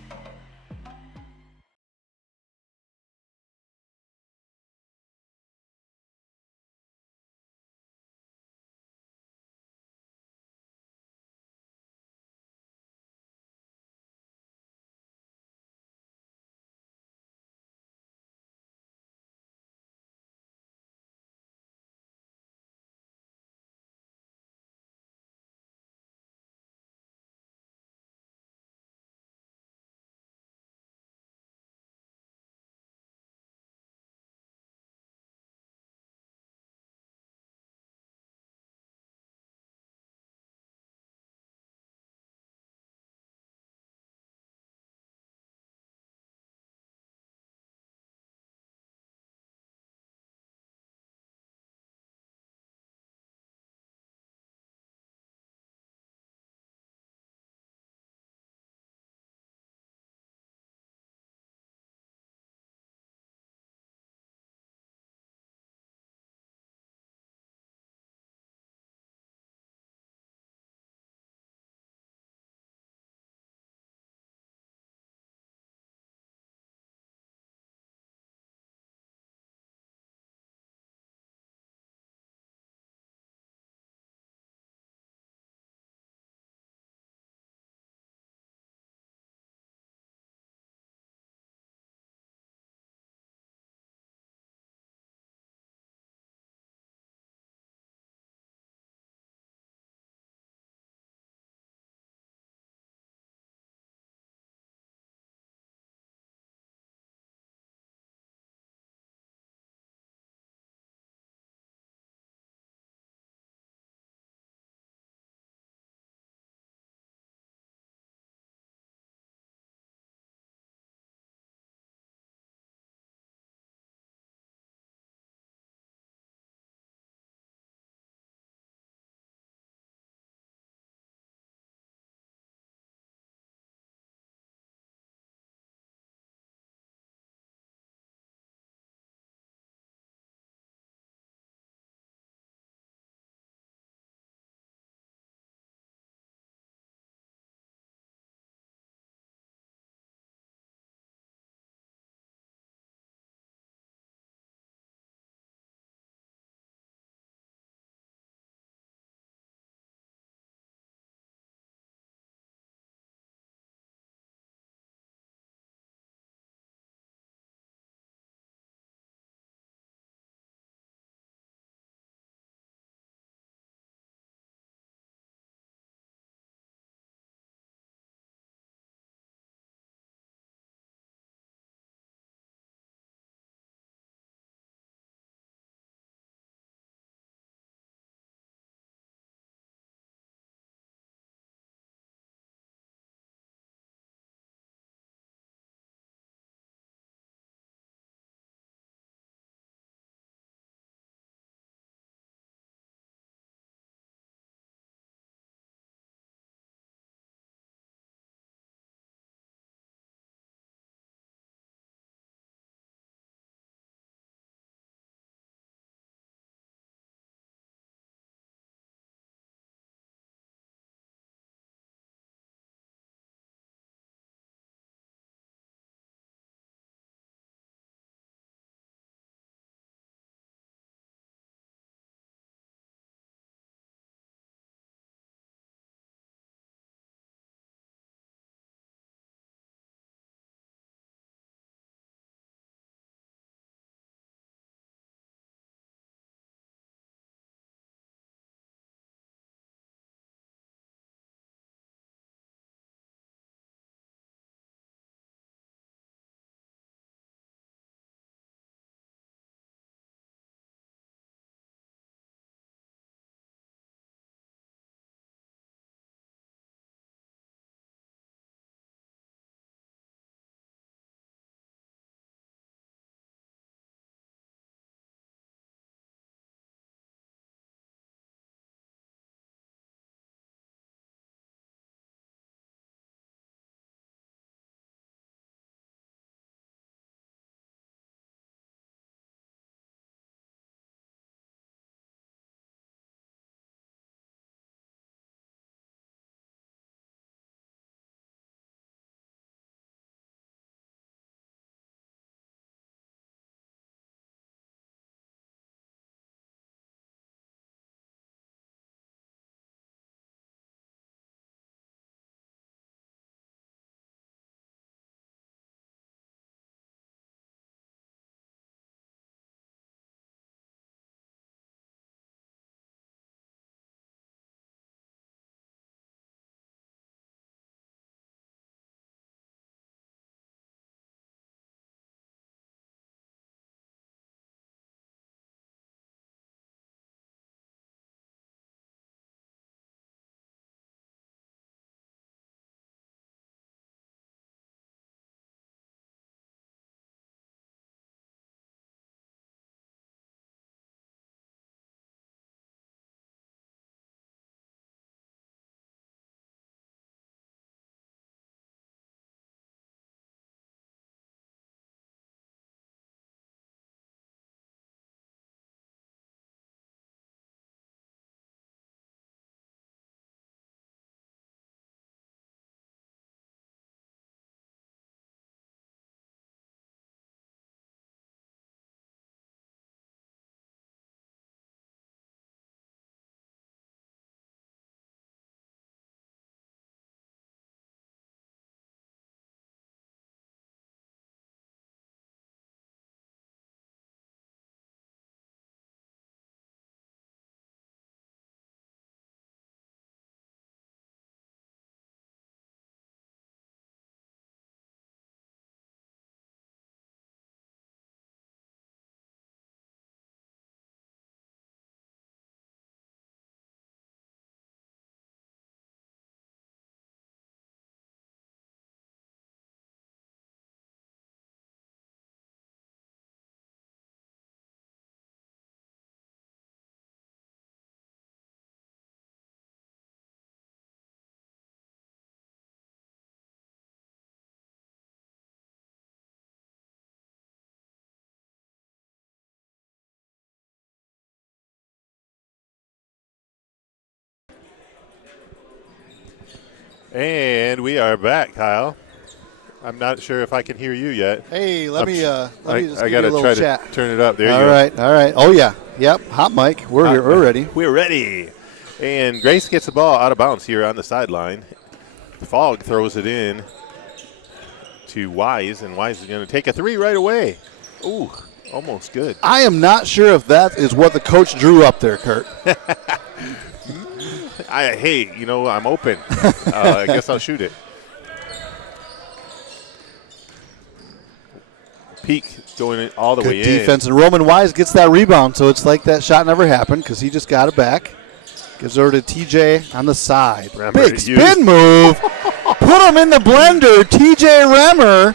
And we are back, Kyle. I'm not sure if I can hear you yet. Hey, let me just I give got you a to little try chat. to turn it up. There you All go. All right. Oh, yeah. Yep, hot mic. We're ready. We're ready. And Grace gets the ball out of bounds here on the sideline. Fogg throws it in to Wise, and Wise is going to take a three right away. Ooh, almost good. I am not sure if that is what the coach drew up there, Kurt. Hey, I'm open. I guess I'll shoot it. Peak going all the way in. Good defense, and Roman Wise gets that rebound, so it's like that shot never happened because he just got it back. Gives over to TJ on the side. Remmer, Big spin move. Put him in the blender, TJ Remmer.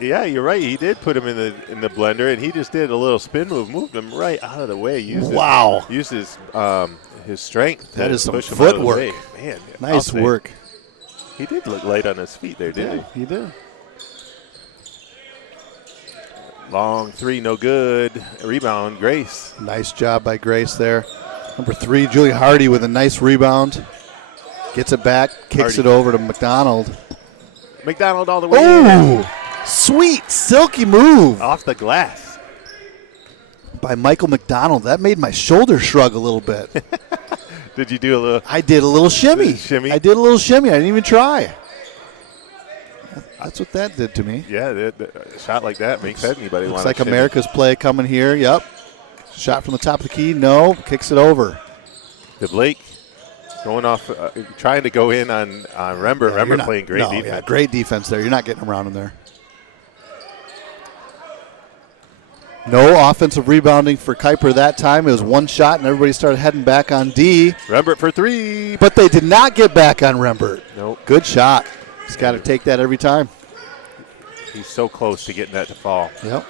You're right. He did put him in the blender, and he just did a little spin move, moved him right out of the way. Used his strength. That is some push him out of the footwork. way. Man, Nice work. He did look light on his feet there, didn't He did. he? Long three, no good. Rebound, Grace. Nice job by Grace there. Number 3, Julie Hardy with a nice rebound. Gets it back, kicks it over to McDonald. McDonald all the way Oh, sweet, silky move off the glass by Michael McDonald. That made my shoulder shrug a little bit. Did you do a little? I did a little shimmy. I did a little shimmy. I didn't even try. That's what that did to me. Yeah, a shot like that makes anybody want to. Looks like America's play coming here. Yep. Shot from the top of the key. No. Kicks it over. To Blake. Going off, trying to go in on Rember. Yeah, Rember playing great defense. Yeah, great defense there. You're not getting around him there. No offensive rebounding for Kuyper that time. It was one shot, and everybody started heading back on D. Rembert for three. But they did not get back on Rembert. Nope. Good shot. He's got to take that every time. He's so close to getting that to fall. Yep.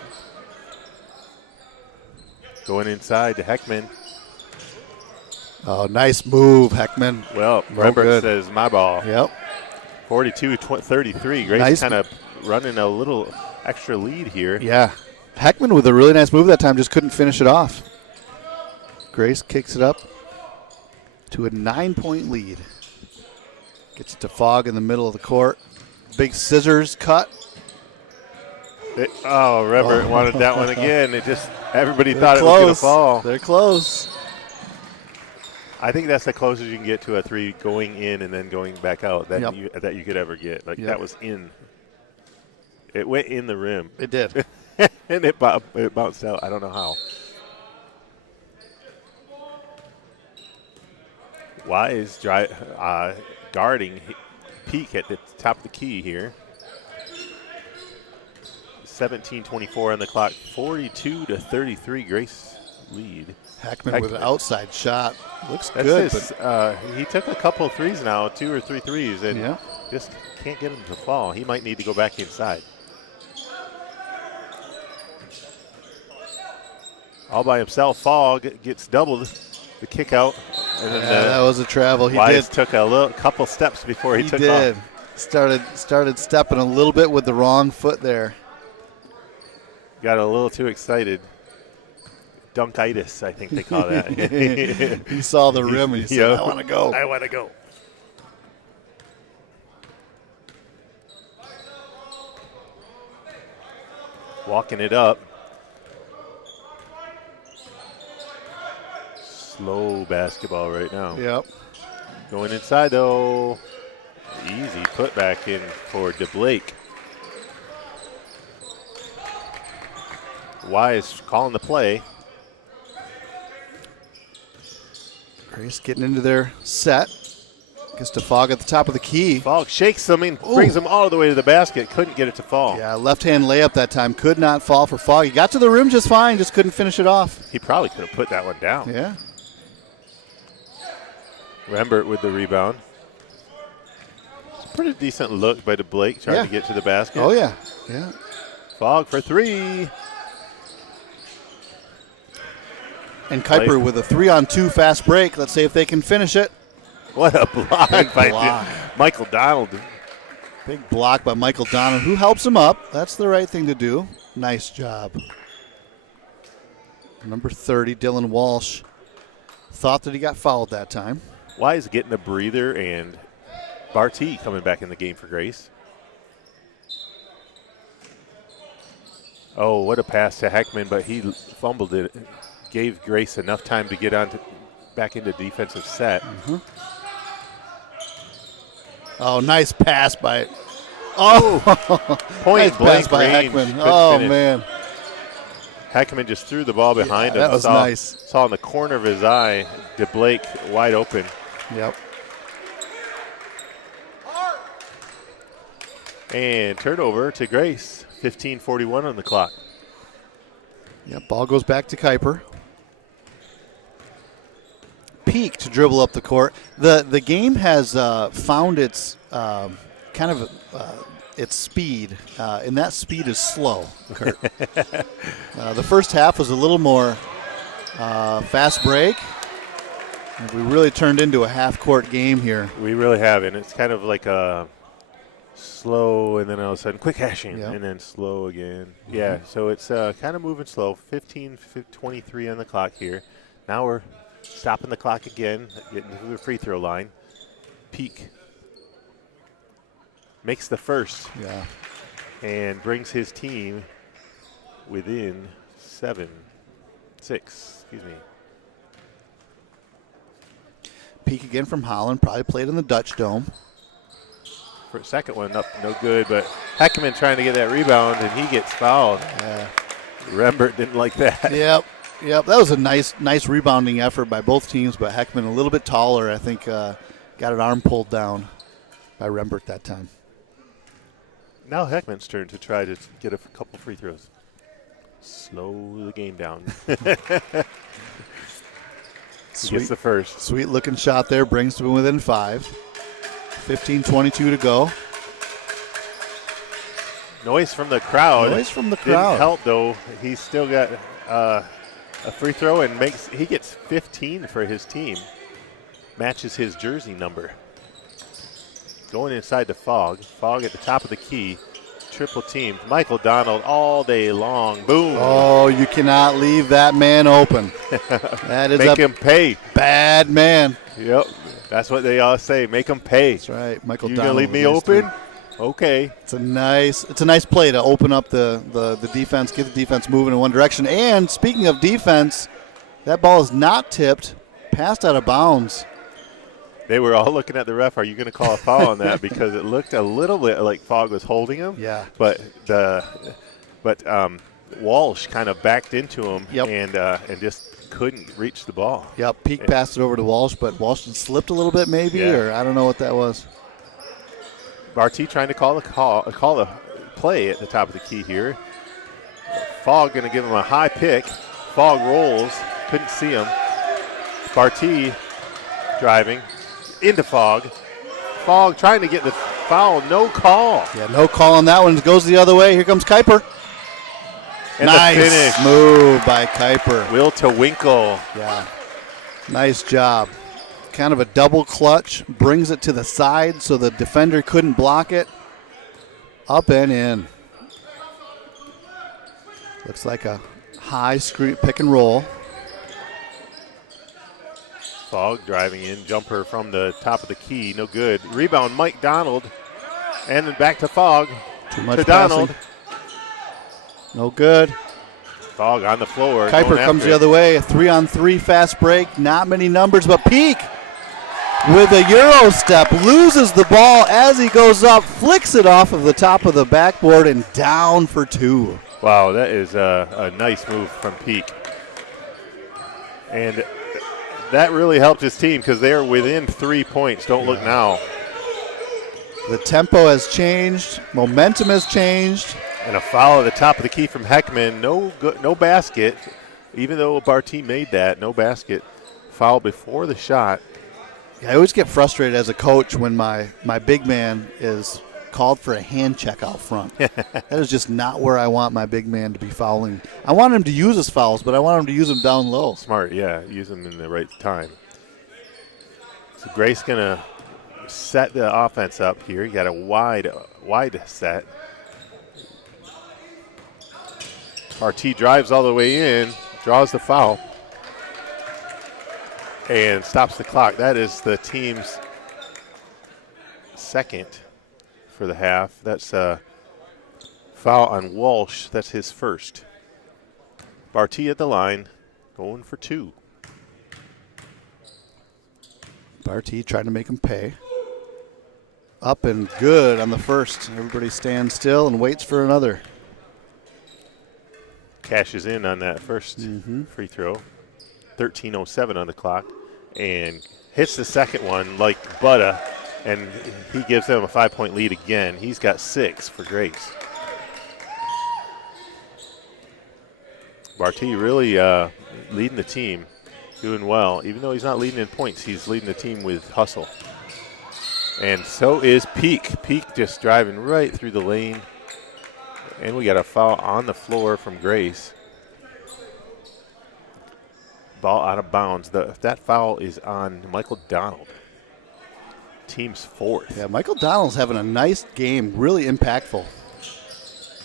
Going inside to Heckman. Oh, nice move, Heckman. Well, Rembert says my ball. Yep. 42-33. Grace kind of running a little extra lead here. Yeah. Heckman with a really nice move that time, just couldn't finish it off. Grace kicks it up to a 9-point lead. Gets it to Fogg in the middle of the court. Big scissors cut. Rembert wanted that one again. Everybody thought it was going to fall. They're close. I think that's the closest you can get to a three going in and then going back out that you could ever get. That was in. It went in the rim. It did. And it bounced out. I don't know how. Wise guarding Peak at the top of the key here. 17:24 on the clock. 42-33. Grace lead. Heckman with an outside shot. Looks good. but he took a couple of threes now, 2 or 3 threes, and just can't get him to fall. He might need to go back inside. All by himself, Fogg gets doubled the kick out. And then that was a travel. He Wise took a couple steps before he took off. Started stepping a little bit with the wrong foot there. Got a little too excited. Dunkitis, I think they call that. He saw the rim and he said, I want to go. I want to go. Walking it up. Slow basketball right now. Yep. Going inside, though. Easy put back in for DeBlake. Wise calling the play. Grace getting into their set. Gets to Fogg at the top of the key. Fogg shakes them and brings them all the way to the basket. Couldn't get it to fall. Yeah, left-hand layup that time. Could not fall for Fogg. He got to the rim just fine, just couldn't finish it off. He probably could have put that one down. Yeah. Rembert with the rebound. It's a pretty decent look by DeBlake trying to get to the basket. Oh, yeah. Yeah. Fogg for three. And Kuyper with a 3-on-2 fast break. Let's see if they can finish it. What a block by Michael Donald. Big block by Michael Donald, who helps him up. That's the right thing to do. Nice job. Number 30, Dylan Walsh, thought that he got fouled that time. Wise getting a breather and Barty coming back in the game for Grace. Oh, what a pass to Heckman, but he fumbled it. Gave Grace enough time to get back into defensive set. Mm-hmm. Oh, nice pass by. Oh, point nice blank pass by range. Heckman. Oh, finish. man. Heckman just threw the ball behind him. That was nice. Saw in the corner of his eye, DeBlake wide open. Yep. And turnover to Grace. 15:41 on the clock. Yep, ball goes back to Kuyper. Peak to dribble up the court. The game has found its its speed, and that speed is slow, Kurt. The first half was a little more fast break. And we really turned into a half-court game here. We really have, and it's kind of like a slow, and then all of a sudden quick action, Yep. and then slow again. Mm-hmm. Yeah, so it's kind of moving slow. 15:23 on the clock here. Now we're stopping the clock again, getting to the free throw line. Peak makes the first, and brings his team within 6. Excuse me. Peak again from Holland, probably played in the Dutch Dome. For a second one up, no good, but Heckman trying to get that rebound, and he gets fouled. Yeah. Rembert didn't like that. Yep. That was a nice rebounding effort by both teams, but Heckman a little bit taller, I think, got an arm pulled down by Rembert that time. Now Heckman's turn to try to get a couple free throws. Slow the game down. He gets the first. Sweet looking shot there, brings to within 5. 15:22 to go. Noise from the crowd. Didn't help though. He's still got a free throw and he gets 15 for his team. Matches his jersey number. Going inside to Fogg. Fogg at the top of the key. Triple team. Michael Donald all day long. Boom. Oh, you cannot leave that man open. That is Make him pay. Bad man. Yep. That's what they all say. Make him pay. That's right. Michael You Donald. gonna leave me open? Okay. It's a nice play to open up the defense, get the defense moving in one direction. And speaking of defense, that ball is not tipped, passed out of bounds. They were all looking at the ref. Are you going to call a foul on that? Because it looked a little bit like Fogg was holding him. Yeah. But Walsh kind of backed into him. Yep. And just couldn't reach the ball. Yep. Peak passed it over to Walsh, but Walsh slipped a little bit maybe, or I don't know what that was. Barty trying to call the play at the top of the key here. Fogg going to give him a high pick. Fogg rolls. Couldn't see him. Barty driving into Fogg. Fogg trying to get the foul. No call. Yeah, no call on that one. It goes the other way. Here comes Kuyper. And nice the finish. Move by Kuyper. Will to Winkle. Yeah. Nice job. Kind of a double clutch. Brings it to the side so the defender couldn't block it. Up and in. Looks like a high screen pick and roll. Fogg driving in, jumper from the top of the key, no good. Rebound, Mike Donald, and then back to Fogg. Too much to Donald. passing. No good. Fogg on the floor. Kuyper comes the other way. A 3-on-3 fast break. Not many numbers, but Peak with a Euro step loses the ball as he goes up, flicks it off of the top of the backboard and down for 2. Wow, that is a nice move from Peak. And that really helped his team because they're within 3 points. Don't look now. The tempo has changed. Momentum has changed. And a foul at the top of the key from Heckman. No basket. Even though Barty made that, no basket. Foul before the shot. I always get frustrated as a coach when my big man is called for a hand check out front. That is just not where I want my big man to be fouling. I want him to use his fouls, but I want him to use them down low. Smart, yeah. Use them in the right time. So Grace going to set the offense up here. You got a wide set. RT drives all the way in, draws the foul, and stops the clock. That is the team's second for the half. That's a foul on Walsh. That's his first. Barty at the line, going for 2. Barty trying to make him pay. Up and good on the first. Everybody stands still and waits for another. Cashes in on that first free throw. 13:07 on the clock. And hits the second one like butter. And he gives them a 5-point lead again. He's got 6 for Grace. Barty really leading the team, doing well. Even though he's not leading in points, he's leading the team with hustle. And so is Peak. Peak just driving right through the lane. And we got a foul on the floor from Grace. Ball out of bounds. That foul is on Michael Donald. Team's 4th. Yeah, Michael Donald's having a nice game, really impactful.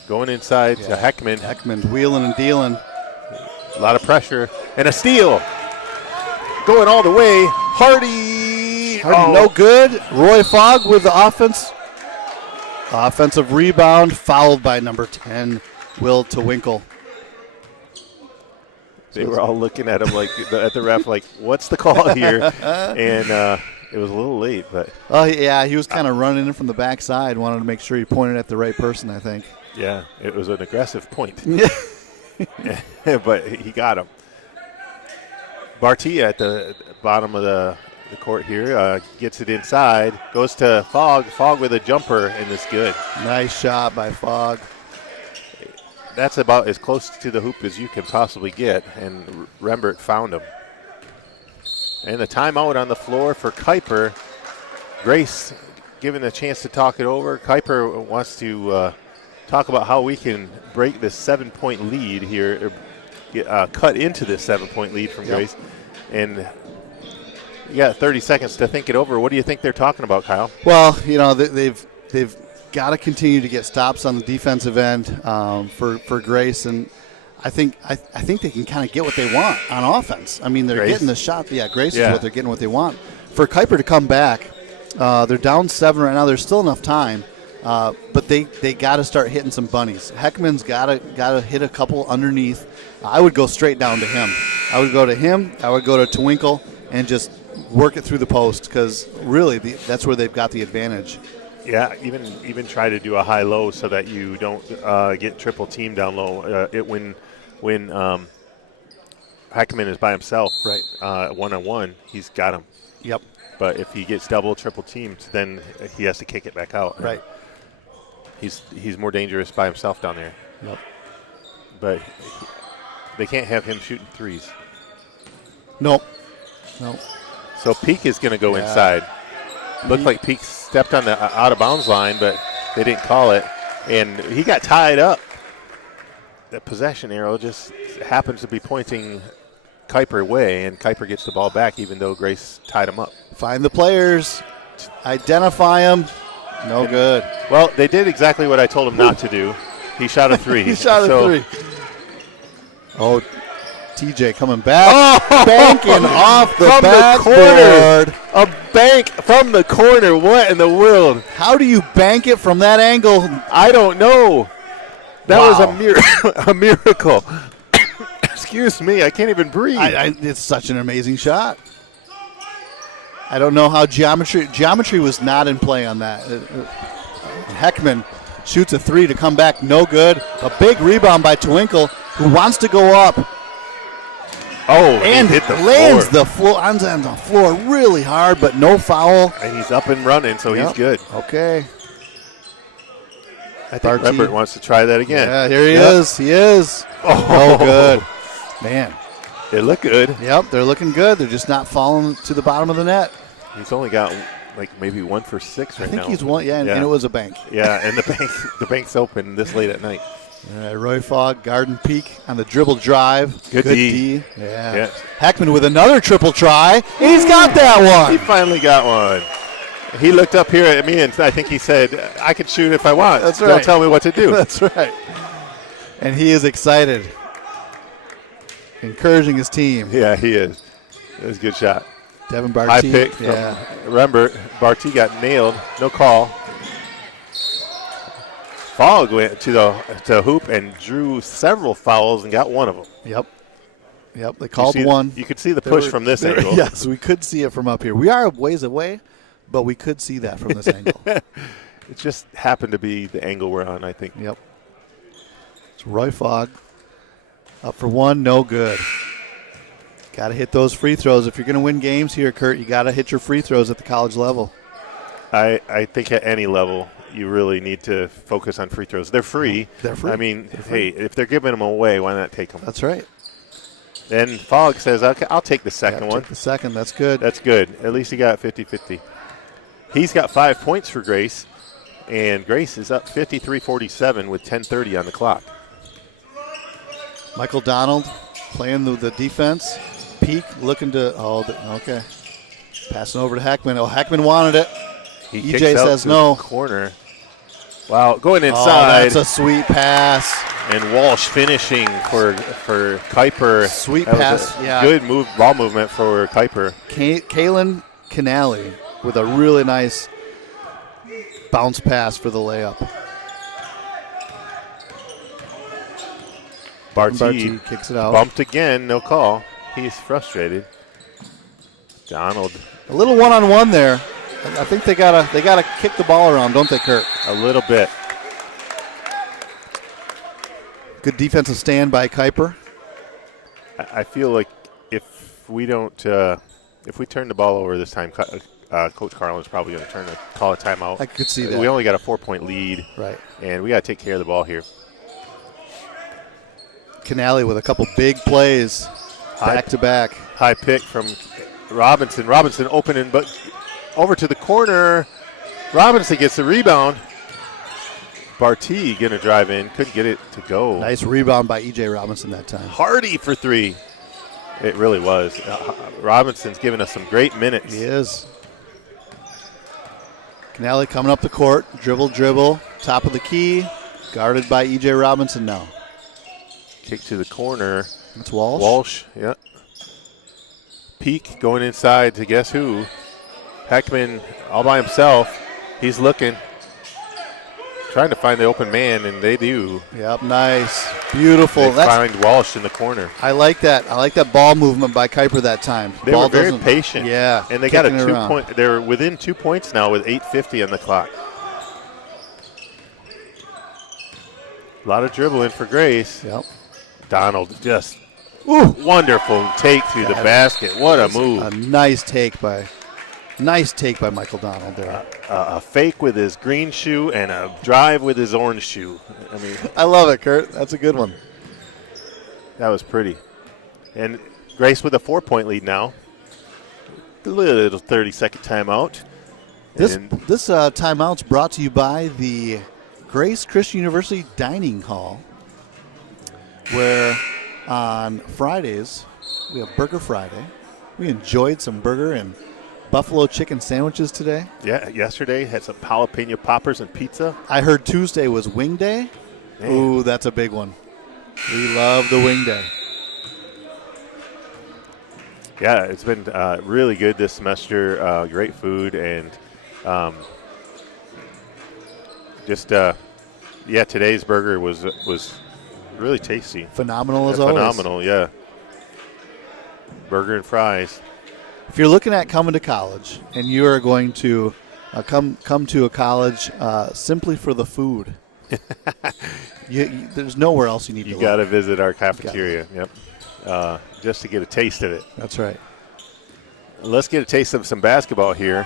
Going inside to Heckman. Heckman's wheeling and dealing. A lot of pressure. And a steal. Going all the way. Hardy. No good. Roy Fogg with the offense. Offensive rebound, fouled by number 10, Will Twinkle. They were all looking at him like at the ref, like, what's the call here? And it was a little late, but yeah, he was kind of running in from the backside. Wanted to make sure he pointed at the right person, I think. Yeah, it was an aggressive point. But he got him. Barty at the bottom of the court here, gets it inside, goes to Fogg. Fogg with a jumper, and it's good. Nice shot by Fogg. That's about as close to the hoop as you can possibly get, and Rembert found him. And the timeout on the floor for Kuyper. Grace given a chance to talk it over. Kuyper wants to talk about how we can break this 7-point lead here, cut into this 7-point lead from Grace. And you got 30 seconds to think it over. What do you think they're talking about, Kyle? Well, they've got to continue to get stops on the defensive end for Grace, and I think they can kind of get what they want on offense. I mean, they're getting the shot. Yeah, Grace is what they're getting what they want. For Kuyper to come back, they're down 7 right now. There's still enough time, but they got to start hitting some bunnies. Heckman's got to hit a couple underneath. I would go straight down to him. I would go to him. I would go to Twinkle and just work it through the post, because really that's where they've got the advantage. Yeah, even try to do a high-low so that you don't get triple team down low. When Heckman is by himself, right, one-on-one, he's got him. Yep. But if he gets double, triple teamed, then he has to kick it back out. Right. He's more dangerous by himself down there. Yep. But they can't have him shooting threes. Nope. So Peak is going to go inside. Looked like Peak stepped on the out-of-bounds line, but they didn't call it. And he got tied up. The possession arrow just happens to be pointing Kuyper way, and Kuyper gets the ball back even though Grace tied him up. Find the players. Identify them. No good. Well, they did exactly what I told them not to do. He shot a 3. He shot a 3. Oh, TJ coming back, banking off the backboard. A bank from the corner. What in the world? How do you bank it from that angle? I don't know. That was a miracle. Excuse me, I can't even breathe. It's such an amazing shot. I don't know how geometry was not in play on that. Heckman shoots a 3 to come back, no good. A big rebound by Twinkle, who wants to go up. And hit the lands floor. on the floor really hard, but no foul. And he's up and running, so he's good. Okay. I think Rembert wants to try that again. Yeah, here he is. He is. Oh, good. Man. It looked good. Yep, they're looking good. They're just not falling to the bottom of the net. He's only got maybe 1 for 6 right now. I think he's one, and it was a bank. Yeah, and the bank's open this late at night. All right, Roy Fogg, Garden Peak on the dribble drive. Good D. Yeah. Heckman with another triple try. He's got that one. He finally got one. He looked up here at me, and I think he said, I can shoot if I want. That's right. Don't tell me what to do. That's right. And he is excited. Encouraging his team. Yeah, he is. It was a good shot. Devin High Barty. pick. Remember, Barty got nailed. No call. Fogg went to the hoop and drew several fouls and got one of them. Yep. They called one. You could see the push from this angle. Yes, we could see it from up here. We are a ways away, but we could see that from this angle. It just happened to be the angle we're on, I think. Yep. It's Roy Fogg. Up for one, no good. Got to hit those free throws. If you're going to win games here, Kurt, you got to hit your free throws at the college level. I think at any level you really need to focus on free throws. They're free. They're free. I mean, hey, if they're giving them away, why not take them? That's right. And Fogg says, okay, I'll take the second one. Take the second. That's good. That's good. At least he got 50-50. He's got 5 points for Grace, and Grace is up 53-47 with 10:30 on the clock. Michael Donald playing the defense. Peak looking to okay. Passing over to Heckman. Oh, Heckman wanted it. He EJ kicks out says to no. the corner. Wow, going Oh, inside. that's a sweet pass. And Walsh finishing for Kuyper. Sweet That was pass, a yeah. Good ball movement for Kuyper. Kalen Canali with a really nice bounce pass for the layup. Barty kicks it out. bumped again, no call. He's frustrated. Donald. A little one-on-one there. I think they gotta kick the ball around, don't they, Kurt? A little bit. Good defensive stand by Kuyper. I feel like if we don't, if we turn the ball over this time, Coach Carlin's probably going to call a timeout. I could see that. We only got a 4-point lead, Right. and we got to take care of the ball here. Canali with a couple big plays, back to back. High pick from Robinson. Robinson opening, but over to the corner. Robinson gets the rebound. Barty going to drive in. Couldn't get it to go. Nice rebound by E.J. Robinson that time. Hardy for three. It really was. Robinson's giving us some great minutes. He is. Canali coming up the court. Dribble. Top of the key. Guarded by E.J. Robinson now. Kick to the corner. That's Walsh. Walsh, yeah. Peak going inside to guess who? Heckman all by himself. He's looking. Trying to find the open man, and they do. Yep, nice. Beautiful. They find Walsh in the corner. I like that. I like that ball movement by Kuyper that time. They were very patient. Yeah. And they got a kicking it 2 around. point. They're within 2 points now with 8:50 on the clock. A lot of dribbling for Grace. Yep. Donald just wonderful take to the basket. What a move. A nice take by Michael Donald there. A fake with his green shoe and a drive with his orange shoe. I mean, I love it, Kurt. That's a good one. that was pretty. And Grace with a 4-point lead now. A little 30-second timeout. This And timeout's brought to you by the Grace Christian University Dining Hall, where on Fridays we have Burger Friday. We enjoyed some burger and buffalo chicken sandwiches today. yeah, yesterday had some jalapeno poppers and pizza. I heard Tuesday was Wing Day. Man. Ooh, that's a big one. We love the Wing Day. Yeah, it's been really good this semester. Great food and today's burger was really tasty. Phenomenal as always. Phenomenal, yeah. Burger and fries. If you're looking at coming to college and you are going to come to a college simply for the food, there's nowhere else you need to You look. got to visit our cafeteria. Yep. Just to get a taste of it. That's right. Let's get a taste of some basketball here.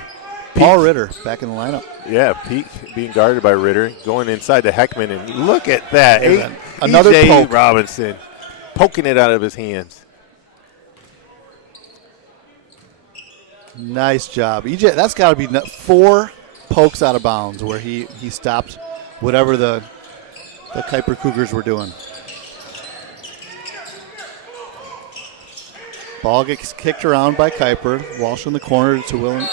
Paul Ritter back in the lineup. Yeah, Peak being guarded by Ritter, going inside to Heckman, and look at that. Another E.J. poke. Robinson poking it out of his hands. Nice job. EJ, that's got to be 4 pokes out of bounds where he stopped whatever the Kuyper Cougars were doing. Ball gets kicked around by Kuyper. Walsh in the corner to Willen.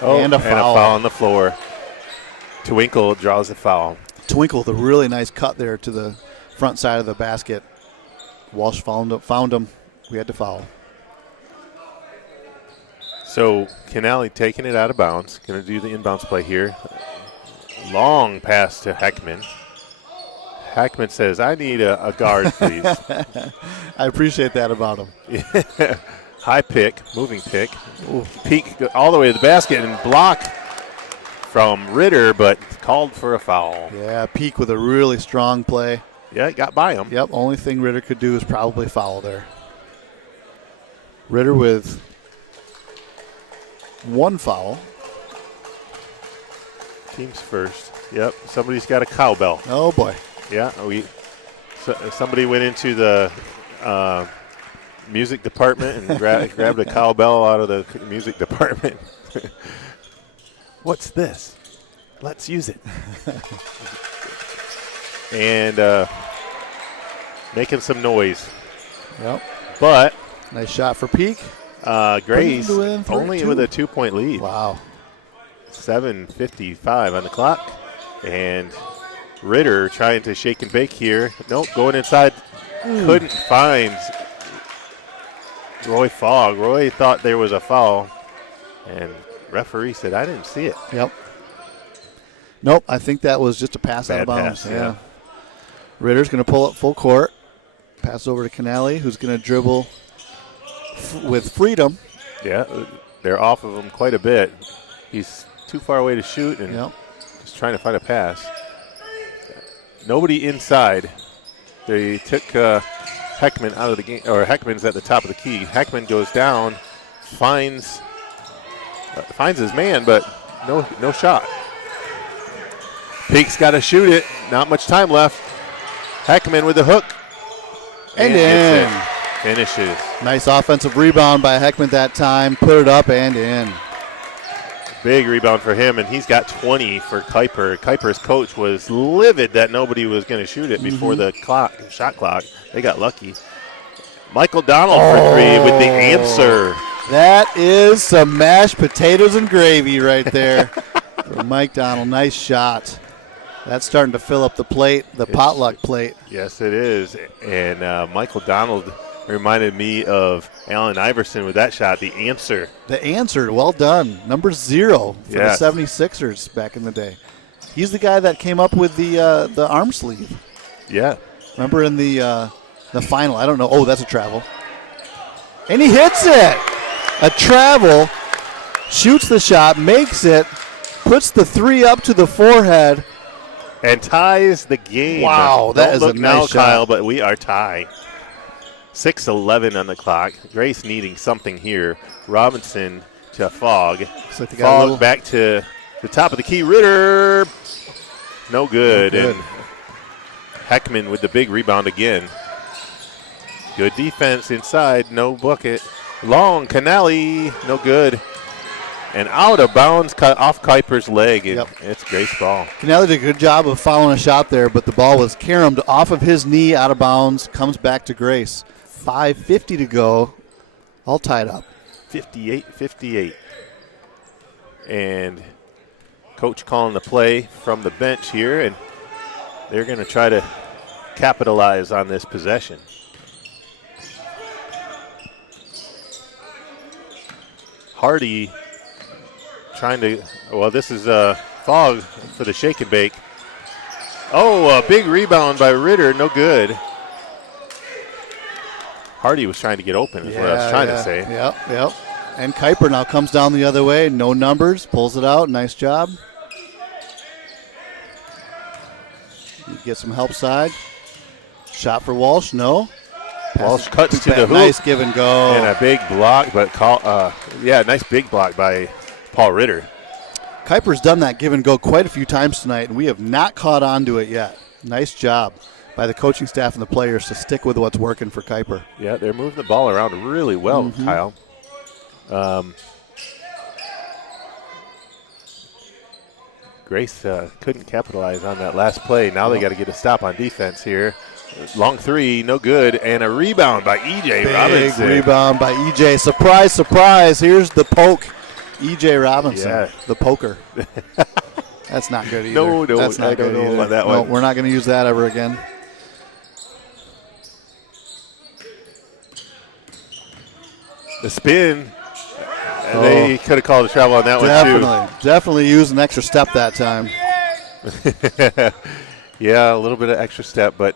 And a foul. On the floor. Twinkle draws a foul. Twinkle with a really nice cut there to the front side of the basket. Walsh found him. We had to foul. So Canale taking it out of bounds. Going to do the inbounds play here. Long pass to Heckman. Heckman says, I need a guard, please. I appreciate that about him. High pick, moving pick. Peek all the way to the basket and block from Ritter, but called for a foul. Yeah, Peak with a really strong play. Yeah, it got by him. Yep, only thing Ritter could do is probably foul there. Ritter with 1 foul. Team's first. Yep, somebody's got a cowbell. Oh, boy. Yeah, somebody went into the music department and grabbed a cowbell out of the music department. What's this? Let's use it. And making some noise. Yep. But nice shot for Peak. Grace win for only 2. with a 2-point lead. Wow. 7:55 on the clock. And Ritter trying to shake and bake here. Nope, going inside. Couldn't find Roy Fogg. Roy thought there was a foul. And referee said, I didn't see it. Yep. Nope, I think that was just a pass out of Bad bounds. pass, yeah. Ritter's going to pull up full court. Pass over to Canale, who's going to dribble with freedom. Yeah, they're off of him quite a bit. He's too far away to shoot and just trying to find a pass. Nobody inside. They took Heckman out of the game, or Heckman's at the top of the key. Heckman goes down, finds his man, but no shot. Peak's got to shoot it. Not much time left. Heckman with the hook. And in. Finishes. Nice offensive rebound by Heckman that time. Put it up and in. Big rebound for him, and he's got 20 for Kuyper. Kuyper's coach was livid that nobody was going to shoot it before the shot clock. They got lucky. Michael Donald for 3 with the answer. That is some mashed potatoes and gravy right there for Mike Donald. Nice shot. That's starting to fill up the plate, the potluck plate. Yes, it is. And Michael Donald reminded me of Allen Iverson with that shot, the answer. The answer, well done. Number 0 for Yes. the 76ers back in the day. He's the guy that came up with the arm sleeve. Yeah. Remember in the final, I don't know. Oh, that's a travel. And he hits it. A travel, shoots the shot, makes it, puts the 3 up to the forehead. And ties the game. Wow, that Don't is a look now, nice shot. Kyle, but we are tied. 6:11 on the clock. Grace needing something here. Robinson to Fogg. Like they got a little- Fogg back to the top of the key. Ritter. No good. No good. And Heckman with the big rebound again. Good defense inside. No bucket. Long. Canale. No good. And out of bounds, cut off Kuyper's leg, and it's Grace ball. Canale did a good job of following a shot there, but the ball was caromed off of his knee, out of bounds, comes back to Grace. 5:50 to go, all tied up. 58-58. And coach calling the play from the bench here, and they're going to try to capitalize on this possession. Hardy trying to, well, this is Fogg for the shake and bake. Oh, a big rebound by Ritter, no good. Hardy was trying to get open, is what I was trying to say. Yep. And Kuyper now comes down the other way, no numbers, pulls it out, nice job. Get some help side. Shot for Walsh, no. Walsh cuts to the hoop. Nice give and go. And a big block, but nice big block by Paul Ritter. Kuyper's done that give and go quite a few times tonight, and we have not caught on to it yet. Nice job by the coaching staff and the players to stick with what's working for Kuyper. Yeah, they're moving the ball around really well, Kyle. Grace couldn't capitalize on that last play. Now they got to get a stop on defense here. Long 3, no good, and a rebound by E.J. Robinson. Big rebound by E.J. Surprise, surprise. Here's the poke. E.J. Robinson, the poker. That's not good either. No, that's not I don't good know either. about that No, one. we're not going to use that ever again. The spin, They could have called a travel on that one, too. Definitely used an extra step that time. Yeah, a little bit of extra step, but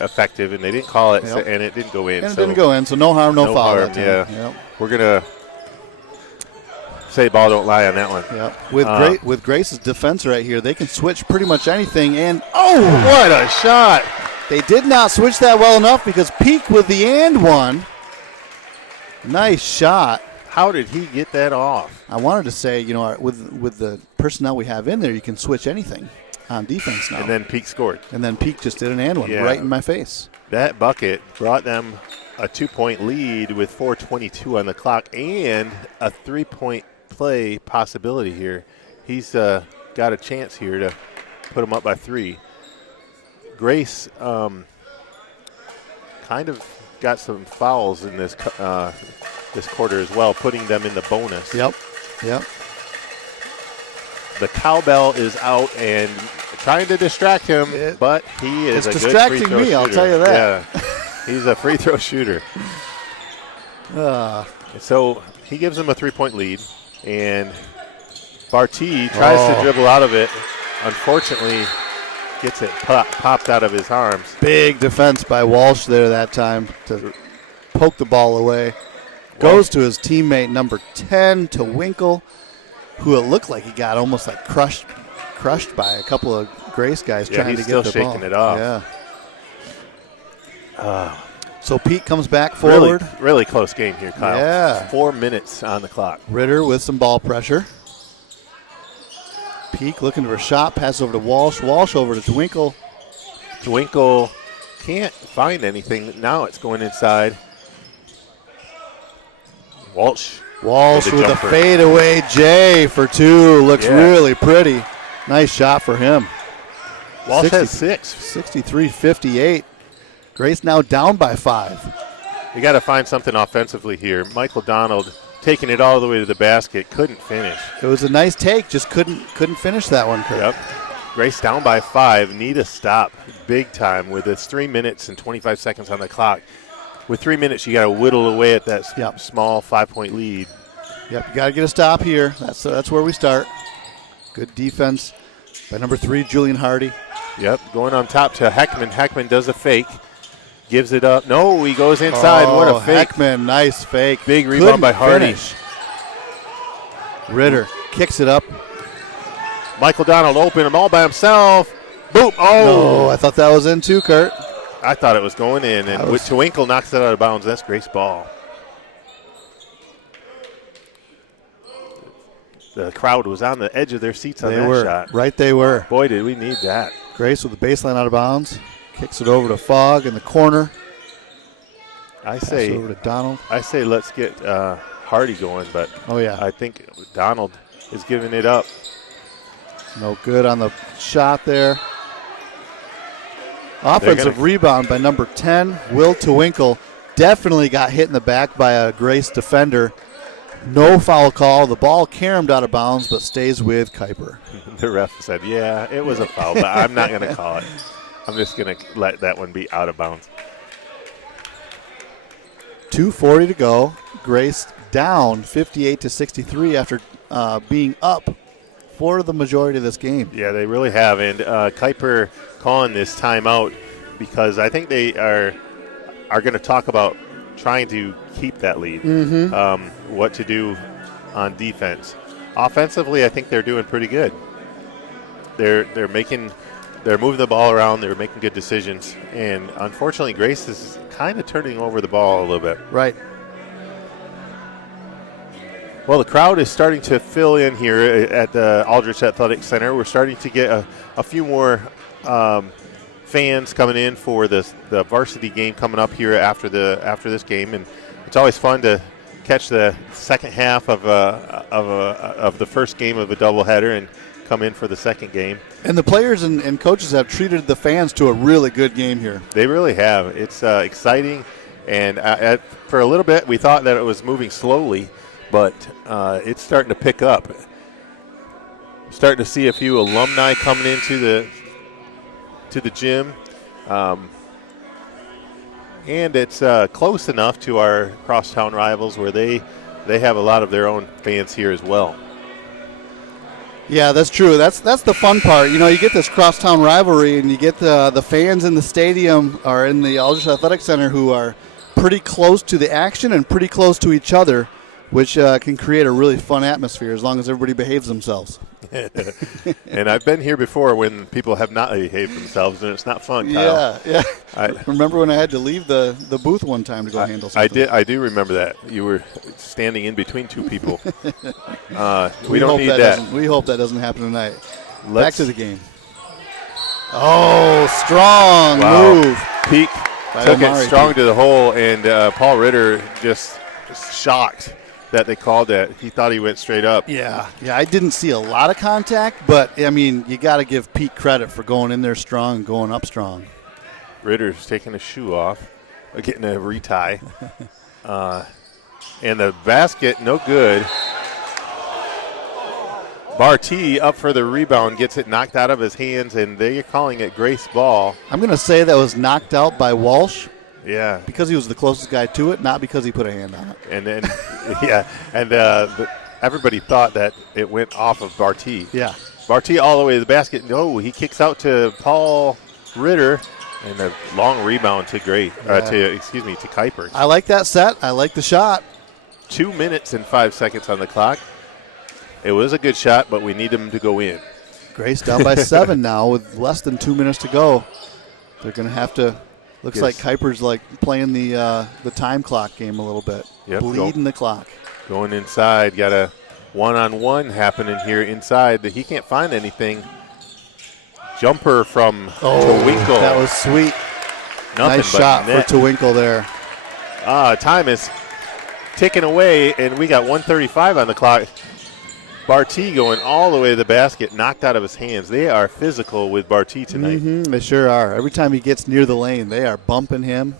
effective, and they didn't call it, Yep. and it didn't go in. And it didn't go in, so no harm, no foul harm, that time. yeah. Yep. We're going to say ball don't lie on that one. Yep. With Grace's defense right here, they can switch pretty much anything, and what a shot. They did not switch that well enough because Peak with the and one. Nice shot. How did he get that off? I wanted to say, with the personnel we have in there, you can switch anything on defense now. And then Peak scored. And then Peak just did an and one right in my face. That bucket brought them a 2-point lead with 4:22 on the clock and a 3-point play possibility here. He's got a chance here to put him up by 3. Grace kind of got some fouls in this this quarter as well, putting them in the bonus. Yep. The cowbell is out and trying to distract him, but he is a good free throw shooter. It's distracting me, I'll tell you that. Yeah, he's a free throw shooter. So he gives him a 3-point lead, and Barty tries to dribble out of it. Unfortunately, gets it popped out of his arms. Big defense by Walsh there that time to poke the ball away. Goes to his teammate number 10, to Winkle, who it looked like he got almost like crushed by a couple of Grace guys trying to get the ball. He's still shaking it off. Yeah. So Pete comes back forward. Really close game here, Kyle. Yeah. 4 minutes on the clock. Ritter with some ball pressure. Peak looking for a shot, pass over to Walsh. Walsh over to Winkle. Winkle can't find anything. Now it's going inside. Walsh with a fadeaway J for 2. Looks really pretty. Nice shot for him. Walsh has 6. 63-58. Grace now down by 5. You got to find something offensively here. Michael Donald taking it all the way to the basket, couldn't finish. It was a nice take, just couldn't finish that one, Kurt. Yep. Grace down by 5, need a stop big time with this 3 minutes and 25 seconds on the clock. With 3 minutes, you got to whittle away at that small 5-point lead. Yep, you got to get a stop here. That's where we start. Good defense by number 3, Julian Hardy. Yep, going on top to Heckman. Heckman does a fake, gives it up. No, he goes inside. What a fake. Heckman, nice fake. Big rebound by Hardy. Finish. Ritter kicks it up. Michael Donald open him all by himself. Boom. Oh. No, I thought that was in too, Kurt. I thought it was going in, and Twinkle knocks it out of bounds. That's Grace ball. The crowd was on the edge of their seats on that shot. Right, they were. Boy, did we need that. Grace with the baseline out of bounds. Kicks it over to Fogg in the corner. Pass over to Donald. I say let's get Hardy going, but I think Donald is giving it up. No good on the shot there. Offensive rebound by number 10, Will Twinkle. Definitely got hit in the back by a Grace defender. No foul call. The ball caromed out of bounds, but stays with Kuyper. The ref said, yeah, it was a foul, but I'm not going to call it. I'm just going to let that one be out of bounds. 2:40 to go. Grace down 58-63 after being up for the majority of this game. Yeah, they really have. And Kuyper calling this timeout because I think they are going to talk about trying to keep that lead, what to do on defense. Offensively, I think they're doing pretty good. They're moving the ball around. They're making good decisions. And unfortunately, Grace is kind of turning over the ball a little bit. Right. Well, the crowd is starting to fill in here at the Aldrich Athletic Center. We're starting to get a few more fans coming in for the varsity game coming up here after this game, and it's always fun to catch the second half of the first game of a doubleheader and come in for the second game. And the players and coaches have treated the fans to a really good game here. They really have. It's exciting, and for a little bit we thought that it was moving slowly, but it's starting to pick up. Starting to see a few alumni coming into the gym, and it's close enough to our crosstown rivals where they they have a lot of their own fans here as well. Yeah, that's true. That's the fun part. You know, you get this crosstown rivalry, and you get the fans in the stadium or in the Aldrich Athletic Center who are pretty close to the action and pretty close to each other, which can create a really fun atmosphere as long as everybody behaves themselves. And I've been here before when people have not behaved themselves, and it's not fun, Kyle. Yeah. Remember when I had to leave the booth one time to go handle something? I do remember that. You were standing in between two people. We don't need that. We hope that doesn't happen tonight. Back to the game. Oh, strong move. Peak took it strong to the hole, and Paul Ritter just shocked that they called that. He thought he went straight up. Yeah, I didn't see a lot of contact, but, I mean, you got to give Pete credit for going in there strong and going up strong. Ritter's taking a shoe off, getting a retie. And the basket, no good. Barty up for the rebound, gets it knocked out of his hands, and they're calling it Grace ball. I'm going to say that was knocked out by Walsh. Yeah. Because he was the closest guy to it, not because he put a hand on it. And then, everybody thought that it went off of Barty. Yeah. Barty all the way to the basket. No, he kicks out to Paul Ritter, and a long rebound to Kuyper. I like that set. I like the shot. 2 minutes and 5 seconds on the clock. It was a good shot, but we need him to go in. Grace down by 7 now with less than 2 minutes to go. They're going to have to. Looks like Kuyper's like playing the time clock game a little bit. Yep, bleeding the clock. Going inside. Got a one-on-one happening here inside. He can't find anything. Jumper from Twinkle. That was sweet. Nothing nice shot for Twinkle there. Time is ticking away, and we got 1:35 on the clock. Barty going all the way to the basket, knocked out of his hands. They are physical with Barty tonight. Mm-hmm, they sure are. Every time he gets near the lane, they are bumping him.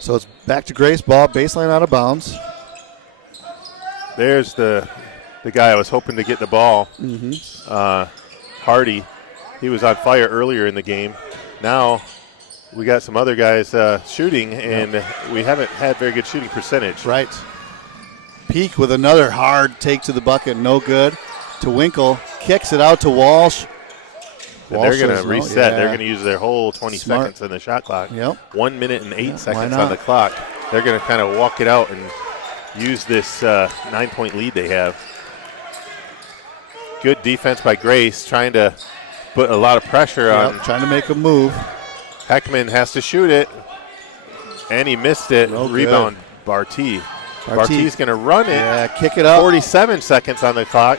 So it's back to Grace ball, baseline out of bounds. There's the guy I was hoping to get the ball. Mm-hmm. Hardy. He was on fire earlier in the game. Now we got some other guys shooting, and we haven't had very good shooting percentage. Right. Peak with another hard take to the bucket, no good. Twinkle kicks it out to Walsh. And they're going to reset. They're going to use their whole 20 seconds in the shot clock. Yep. 1 minute and 8 seconds on the clock. They're going to kind of walk it out and use this 9-point lead they have. Good defense by Grace, trying to put a lot of pressure on. Trying to make a move. Heckman has to shoot it, and he missed it. Rebound, Barty. Barty's going to run it. Yeah, kick it up. 47 seconds on the clock.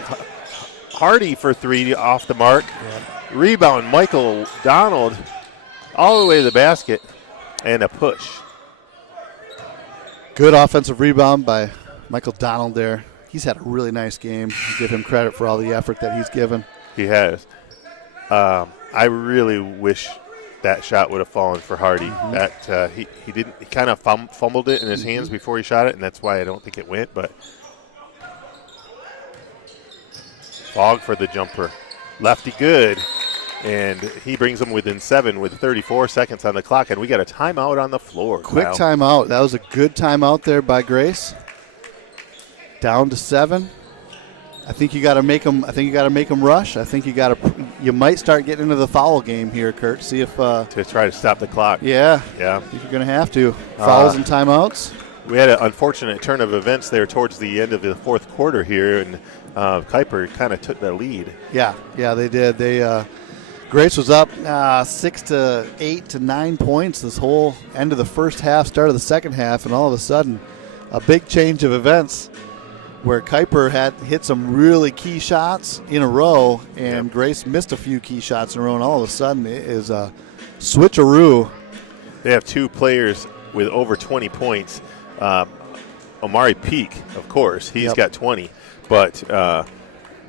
Hardy for 3 off the mark. Yeah. Rebound, Michael Donald all the way to the basket, and a push. Good offensive rebound by Michael Donald there. He's had a really nice game. I give him credit for all the effort that he's given. He has. I really wish that shot would have fallen for Hardy. Mm-hmm. That he didn't. He kind of fumbled it in his hands before he shot it, and that's why I don't think it went. But Fogg for the jumper, lefty good, and he brings them within 7 with 34 seconds on the clock, and we got a timeout on the floor. Quick timeout. That was a good timeout there by Grace. Down to 7. I think you got to make them. I think you got to make them rush. I think you might start getting into the foul game here, Kurt. See if to try to stop the clock. Yeah. I think you're going to have to fouls and timeouts. We had an unfortunate turn of events there towards the end of the fourth quarter here, and Kuyper kind of took the lead. Yeah, they did. Grace was up 6 to 8 to 9 points this whole end of the first half, start of the second half, and all of a sudden, a big change of events where Kuyper had hit some really key shots in a row, and Grace missed a few key shots in a row, and all of a sudden it is a switcheroo. They have 2 players with over 20 points. Omari Peak, of course, he's got 20, but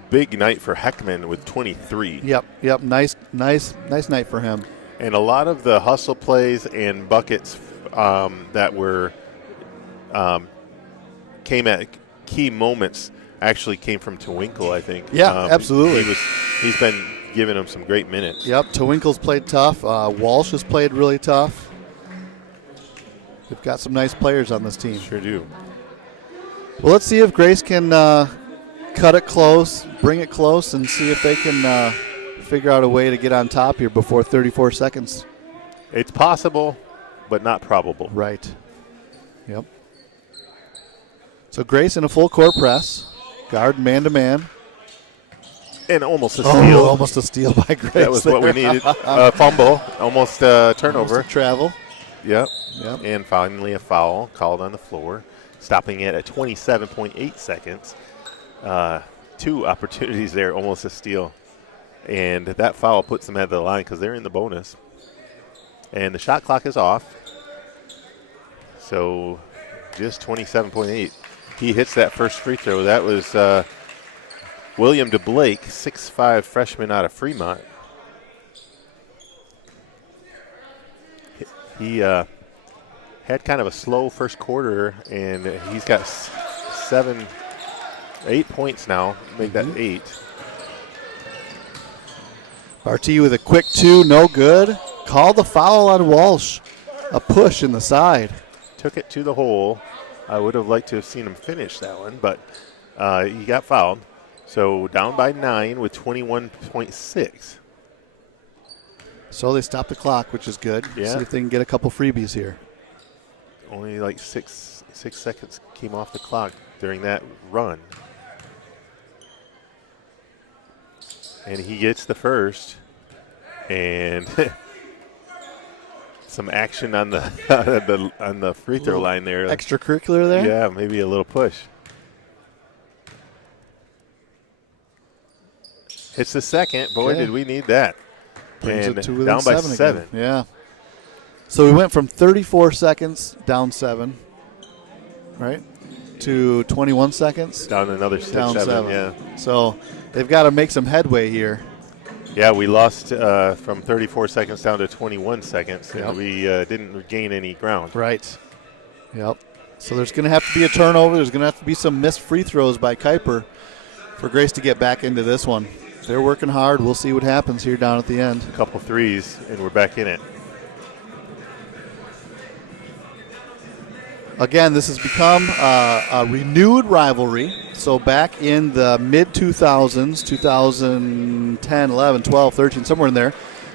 big night for Heckman with 23. Yep, nice night for him. And a lot of the hustle plays and buckets that were came at key moments actually came from Twinkle, I think. Yeah, absolutely. He's been giving him some great minutes. Yep, Twinkle's played tough. Walsh has played really tough. They've got some nice players on this team. Sure do. Well, let's see if Grace can cut it close, bring it close, and see if they can figure out a way to get on top here before 34 seconds. It's possible, but not probable. Right. Yep. So Grace in a full court press. Guard man-to-man. And almost a steal. Oh, almost a steal by Grace. That was what we needed. Fumble, almost turnover. Almost a travel. Yep. Yep. And finally a foul called on the floor, stopping it at 27.8 seconds. 2 opportunities there, almost a steal. And that foul puts them at the line because they're in the bonus. And the shot clock is off. So just 27.8. He hits that first free throw. That was William DeBlake, 6'5", freshman out of Fremont. He had kind of a slow first quarter, and he's got 8 points now. Make that 8. Barty with a quick 2, no good. Call the foul on Walsh. A push in the side. Took it to the hole. I would have liked to have seen him finish that one, but he got fouled. So down by 9 with 21.6. So they stopped the clock, which is good. Yeah. See if they can get a couple freebies here. Only like 6 seconds came off the clock during that run. And he gets the first. And some action on the on the free throw line there. Extracurricular there? Yeah, maybe a little push. It's the second. Boy, Okay. did we need that. Brings And it to within down by 7 7. again. Yeah. So we went from 34 seconds down 7, right, to 21 seconds Down another 6, down 7. 7. Yeah. So they've got to make some headway here. Yeah, we lost from 34 seconds down to 21 seconds, and Yep. we didn't gain any ground. Right. Yep. So there's going to have to be a turnover. There's going to have to be some missed free throws by Kuyper for Grace to get back into this one. They're working hard. We'll see what happens here down at the end. A couple threes, and we're back in it. Again, this has become a renewed rivalry. So back in the mid-2000s, 2010, 11, 12, 13, somewhere in there,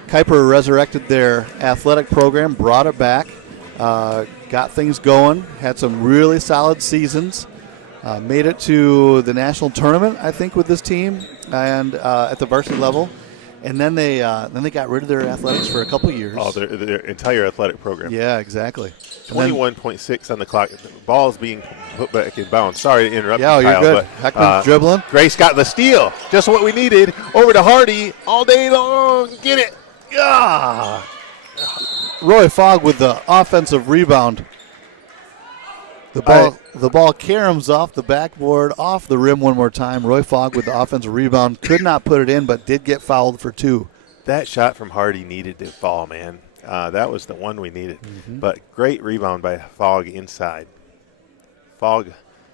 Kuyper resurrected their athletic program, brought it back, got things going, had some really solid seasons, made it to the national tournament, I think, with this team and at the varsity level. And then they got rid of their athletics for a couple years. Oh, their entire athletic program. Yeah, exactly. And then- 21.6 on the clock. The ball's being put back in bounds. Sorry to interrupt Yeah, you, you're Kyle, good. but Heckman's dribbling. Grace got the steal. Just what we needed. Over to Hardy all day long. Get it. Ah. Roy Fogg with the offensive rebound. The ball caroms off the backboard, off the rim one more time. Roy Fogg with the offensive rebound. Could not put it in, but did get fouled for 2. That shot from Hardy needed to fall, man. That was the one we needed. But great rebound by Fogg inside. Fogg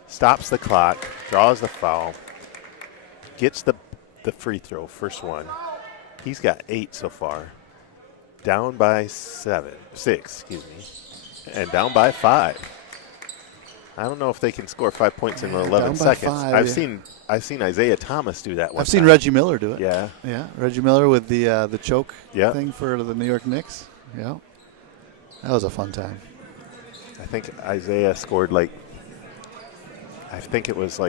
stops the clock, draws the foul, gets the free throw, first one. He's got 8 so far. Down by 6, and down by 5. I don't know if they can score 5 points in 11 down by seconds. 5, I've seen Isaiah Thomas do that one I've seen time. Reggie Miller do it. Yeah. Yeah, Reggie Miller with the choke Yep. thing for the New York Knicks. Yeah, that was a fun time. I think Isaiah scored I think it was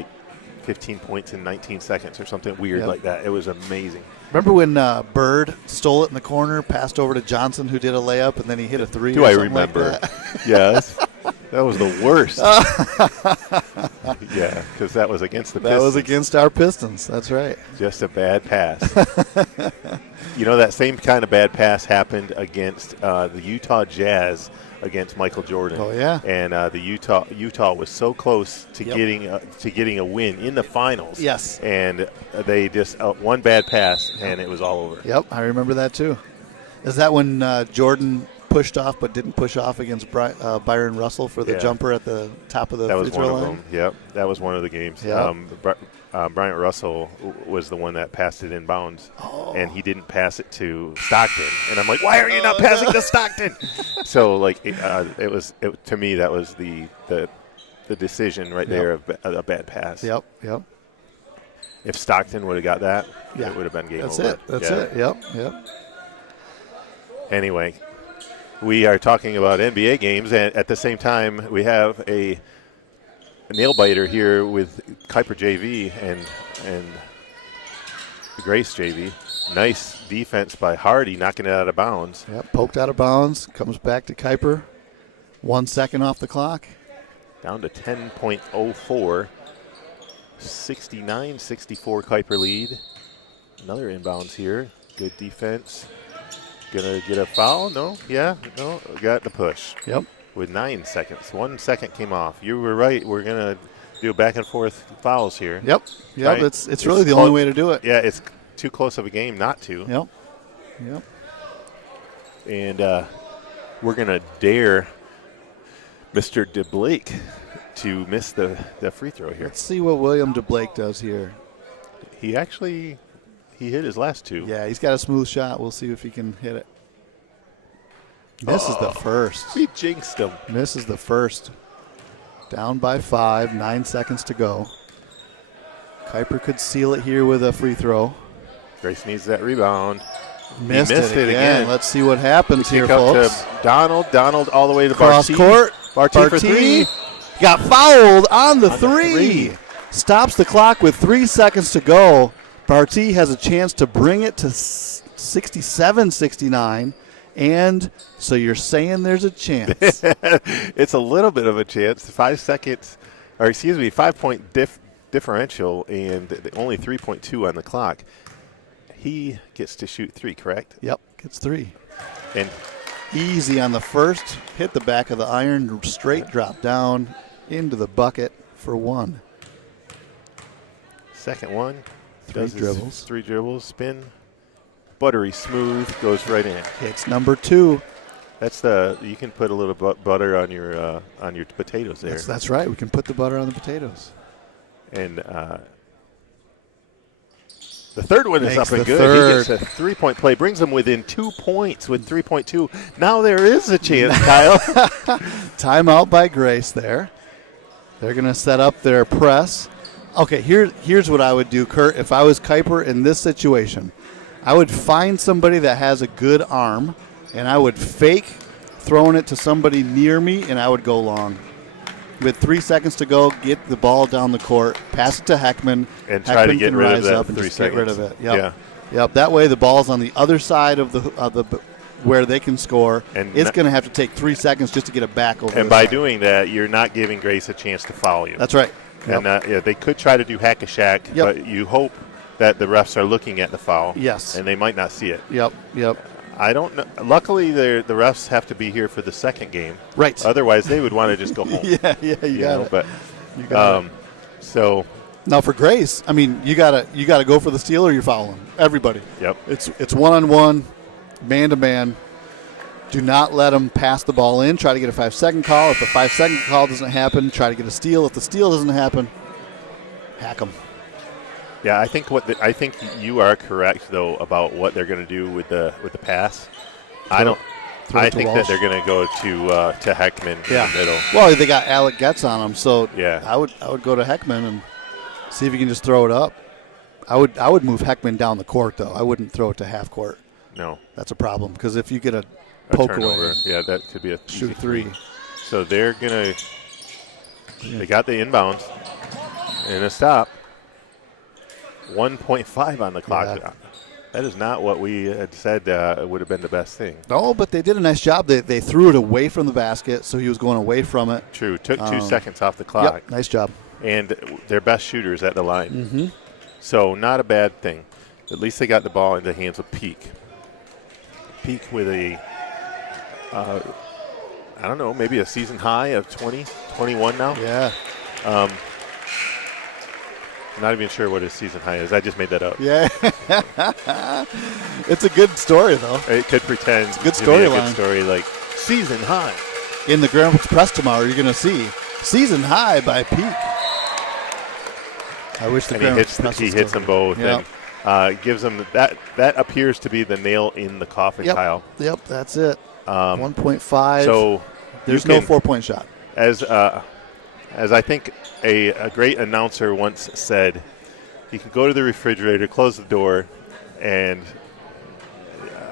15 points in 19 seconds or something weird Yep. like that. It was amazing. Remember when Bird stole it in the corner, passed over to Johnson, who did a layup, and then he hit a 3? Do or I something like remember? that? Yes. That was the worst. Yeah, because that was against the That Pistons. was against our Pistons. That's right. Just a bad pass. That same kind of bad pass happened against the Utah Jazz against Michael Jordan. Oh, yeah. And the Utah was so close to getting a win in the finals. Yes. And they just one bad pass and it was all over. Yep, I remember that too. Is that when Jordan pushed off but didn't push off against Byron Russell for the Yeah. jumper at the top of the That was free one throw of line? them. Yep, that was one of the games. Yep. Bryant Russell was the one that passed it in bounds. Oh, and he didn't pass it to Stockton. And I'm like, why are you not passing to Stockton? So, like, to me, that was the decision right there of a bad pass. Yep. If Stockton would have got that, it would have been game over. That's it. Yep. Anyway, we are talking about NBA games, and at the same time, we have a nail-biter here with Kuyper JV and Grace JV. Nice defense by Hardy, knocking it out of bounds. Yep, poked out of bounds, comes back to Kuyper. 1 second off the clock. Down to 10.04. 69-64 Kuyper lead. Another inbounds here. Good defense. Gonna get a foul? No? Yeah? No? Got the push. Yep. With 9 seconds. 1 second came off. You were right. We're gonna do back and forth fouls here. Yep. Right? It's really the only way to do it. Yeah, it's too close of a game not to. Yep. And we're gonna dare Mr. DeBlake to miss the free throw here. Let's see what William DeBlake does here. He hit his last two. Yeah, he's got a smooth shot. We'll see if he can hit it. Misses the first. We jinxed him. Misses the first. Down by 5, 9 seconds to go. Kuyper could seal it here with a free throw. Grace needs that rebound. Missed it again. Let's see what happens here, folks. To Donald all the way to cross Barty. Court. Barty for three. Got fouled on the three. Stops the clock with 3 seconds to go. Barty has a chance to bring it to 67-69. And so you're saying there's a chance. It's a little bit of a chance. 5 seconds, 5-point differential, and only 3.2 on the clock. He gets to shoot 3, correct? Yep, gets 3. And easy on the first. Hit the back of the iron, straight drop down into the bucket for 1. Second one. 3 dribbles. 3 dribbles, spin. Buttery smooth, goes right in. Hits number 2. That's you can put a little butter on your potatoes there. That's right. We can put the butter on the potatoes. And the third one is up and good. Third. He gets a 3-point play, brings them within 2 points with 3.2. Now there is a chance, Kyle. Timeout by Grace there. They're going to set up their press. Okay, here's what I would do, Kurt. If I was Kuyper in this situation, I would find somebody that has a good arm, and I would fake throwing it to somebody near me, and I would go long. With 3 seconds to go, get the ball down the court, pass it to Heckman, and try to get rid of that up and 3 just seconds. Get rid of it. Yep. Yeah. Yep. That way, the ball's on the other side of the where they can score. And it's going to have to take 3 seconds just to get it back over. And by doing that, you're not giving Grace a chance to foul you. That's right. Yep. And they could try to do hack a shack, but you hope that the refs are looking at the foul. Yes. And they might not see it. Yep. I don't know. Luckily, the refs have to be here for the second game. Right. Otherwise, they would want to just go home. You got it. But you got it. So now for Grace, I mean, you gotta go for the steal or you're fouling everybody. Yep. It's 1-on-1, man to man. Do not let them pass the ball in. Try to get a 5-second call. If the 5-second call doesn't happen, try to get a steal. If the steal doesn't happen, hack them. Yeah, I think you are correct though about what they're going to do with the pass. I think that they're going to go to Heckman in the middle. Well, they got Alec Getz on them, so yeah. I would go to Heckman and see if he can just throw it up. I would move Heckman down the court though. I wouldn't throw it to half court. No, that's a problem because if you get a poke turnover, away, that could be a shoot 3. So they're gonna. They got the inbounds and a stop. 1.5 on the clock. Yeah. That is not what we had said would have been the best thing. No, but they did a nice job. They threw it away from the basket, so he was going away from it. True. Took 2 seconds off the clock. Yep, nice job. And their best shooters at the line. Mm-hmm. So not a bad thing. At least they got the ball in the hands of Peak. Peak with a, I don't know, maybe a season high of 20, 21 now. Yeah. I'm not even sure what his season high is. I just made that up. Yeah. It's a good story, though. It could pretend it's a good to be a good storyline. Story like season high. In the Grand Press tomorrow, you're going to see season high by Peak. I wish the Grand Press he hits them both. Yep. gives them that appears to be the nail in the coffin, Kyle. Yep, that's it. 1.5. So there's no 4-point shot. As I think a great announcer once said, you can go to the refrigerator, close the door, and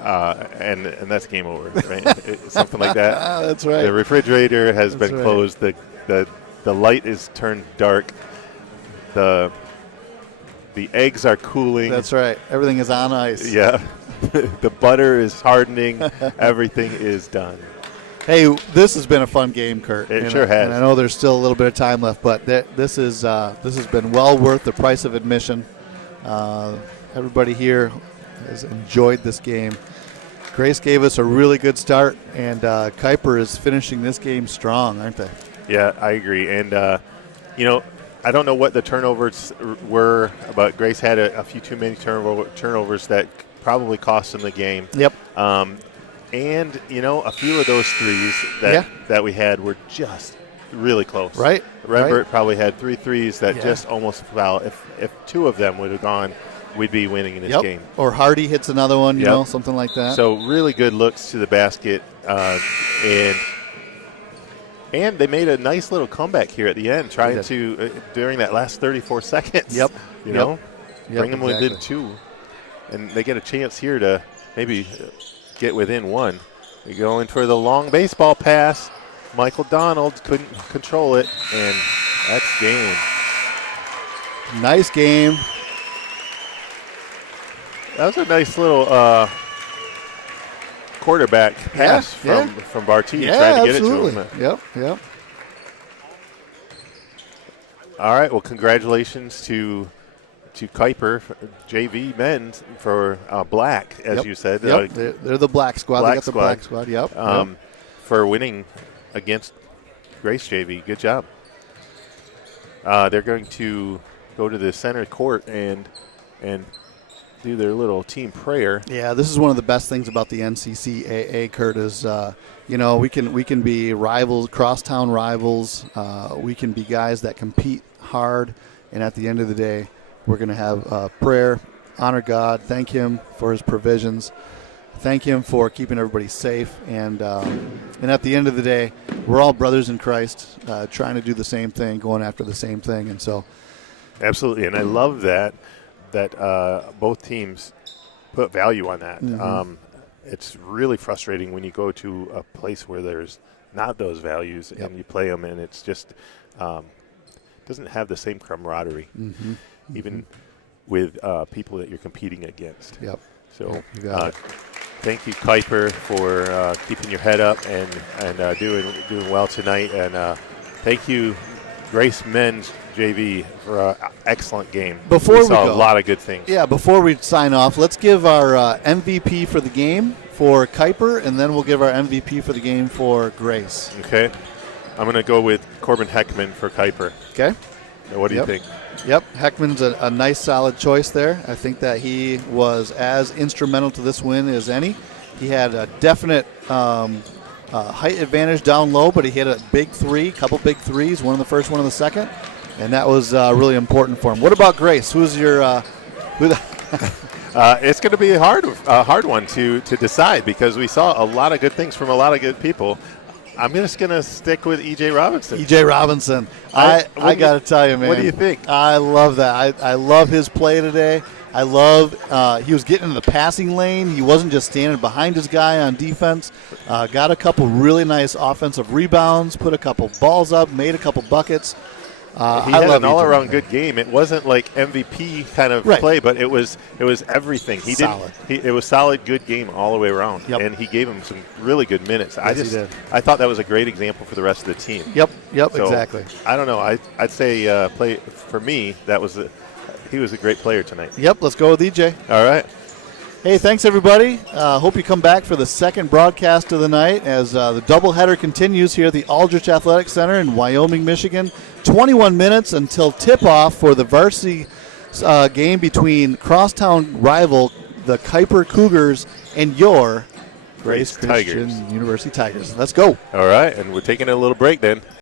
that's game over, right? Something like that. That's right. The refrigerator has been closed. The light is turned dark. The eggs are cooling. That's right. Everything is on ice. Yeah. The butter is hardening. Everything is done. Hey, this has been a fun game, Kurt. It sure has. And I know there's still a little bit of time left, but this has been well worth the price of admission. Everybody here has enjoyed this game. Grace gave us a really good start, and Kuyper is finishing this game strong, aren't they? Yeah, I agree. And, I don't know what the turnovers were, but Grace had a few too many turnovers that probably cost them the game. Yep. And, a few of those threes that we had were just really close. Right. Rembert probably had 3 threes that just almost foul. If 2 of them would have gone, we'd be winning in this game. Or Hardy hits another one, you know, something like that. So really good looks to the basket, and they made a nice little comeback here at the end, trying to during that last 34 seconds. Bring them within 2, and they get a chance here to maybe get within 1. We go in for the long baseball pass. Michael Donald couldn't control it, and that's game. Nice game. That was a nice little quarterback pass from Barty trying to get it to him. Yep. All right, well, congratulations to Kuyper, JV men for black, as you said. They're the black squad. They got the black squad, for winning against Grace JV. Good job. They're going to go to the center court and do their little team prayer. Yeah, this is one of the best things about the NCCAA, Kurt, is we can be rivals, crosstown rivals. We can be guys that compete hard, and at the end of the day, we're going to have prayer, honor God, thank Him for His provisions, thank Him for keeping everybody safe, and at the end of the day, we're all brothers in Christ, trying to do the same thing, going after the same thing, and so. Absolutely, and I love that both teams put value on that. Mm-hmm. It's really frustrating when you go to a place where there's not those values and you play them, and it's just doesn't have the same camaraderie, even with people that you're competing against. Yep. So thank you, Kuyper, for keeping your head up and doing well tonight, and thank you, Grace Men's JV, for an excellent game. We saw a lot of good things. Yeah, before we sign off, let's give our MVP for the game for Kuyper, and then we'll give our MVP for the game for Grace. Okay. I'm going to go with Corbin Heckman for Kuyper. Okay. What do you think? Yep, Heckman's a nice, solid choice there. I think that he was as instrumental to this win as any. He had a definite height advantage down low, but he hit a couple big threes, one in the first, one in the second, and that was really important for him. What about Grace? Who's your it's going to be a hard one to decide, because we saw a lot of good things from a lot of good people. I'm just going to stick with E.J. Robinson. E.J. Robinson. I got to tell you, man. What do you think? I love that. I love his play today. I love he was getting in the passing lane. He wasn't just standing behind his guy on defense. Got a couple really nice offensive rebounds, put a couple balls up, made a couple buckets. He had an all-around good game. It wasn't like MVP kind of play, but it was everything. It was solid, good game all the way around, and he gave him some really good minutes. Yes, I thought that was a great example for the rest of the team. Yep, so, exactly. I don't know. I'd say play for me. He was a great player tonight. Yep, let's go with EJ. All right. Hey, thanks, everybody. Hope you come back for the second broadcast of the night as the doubleheader continues here at the Aldrich Athletic Center in Wyoming, Michigan. 21 minutes until tip-off for the varsity game between crosstown rival, the Kuyper Cougars, and your Grace Christian University Tigers. Let's go. All right, and we're taking a little break then.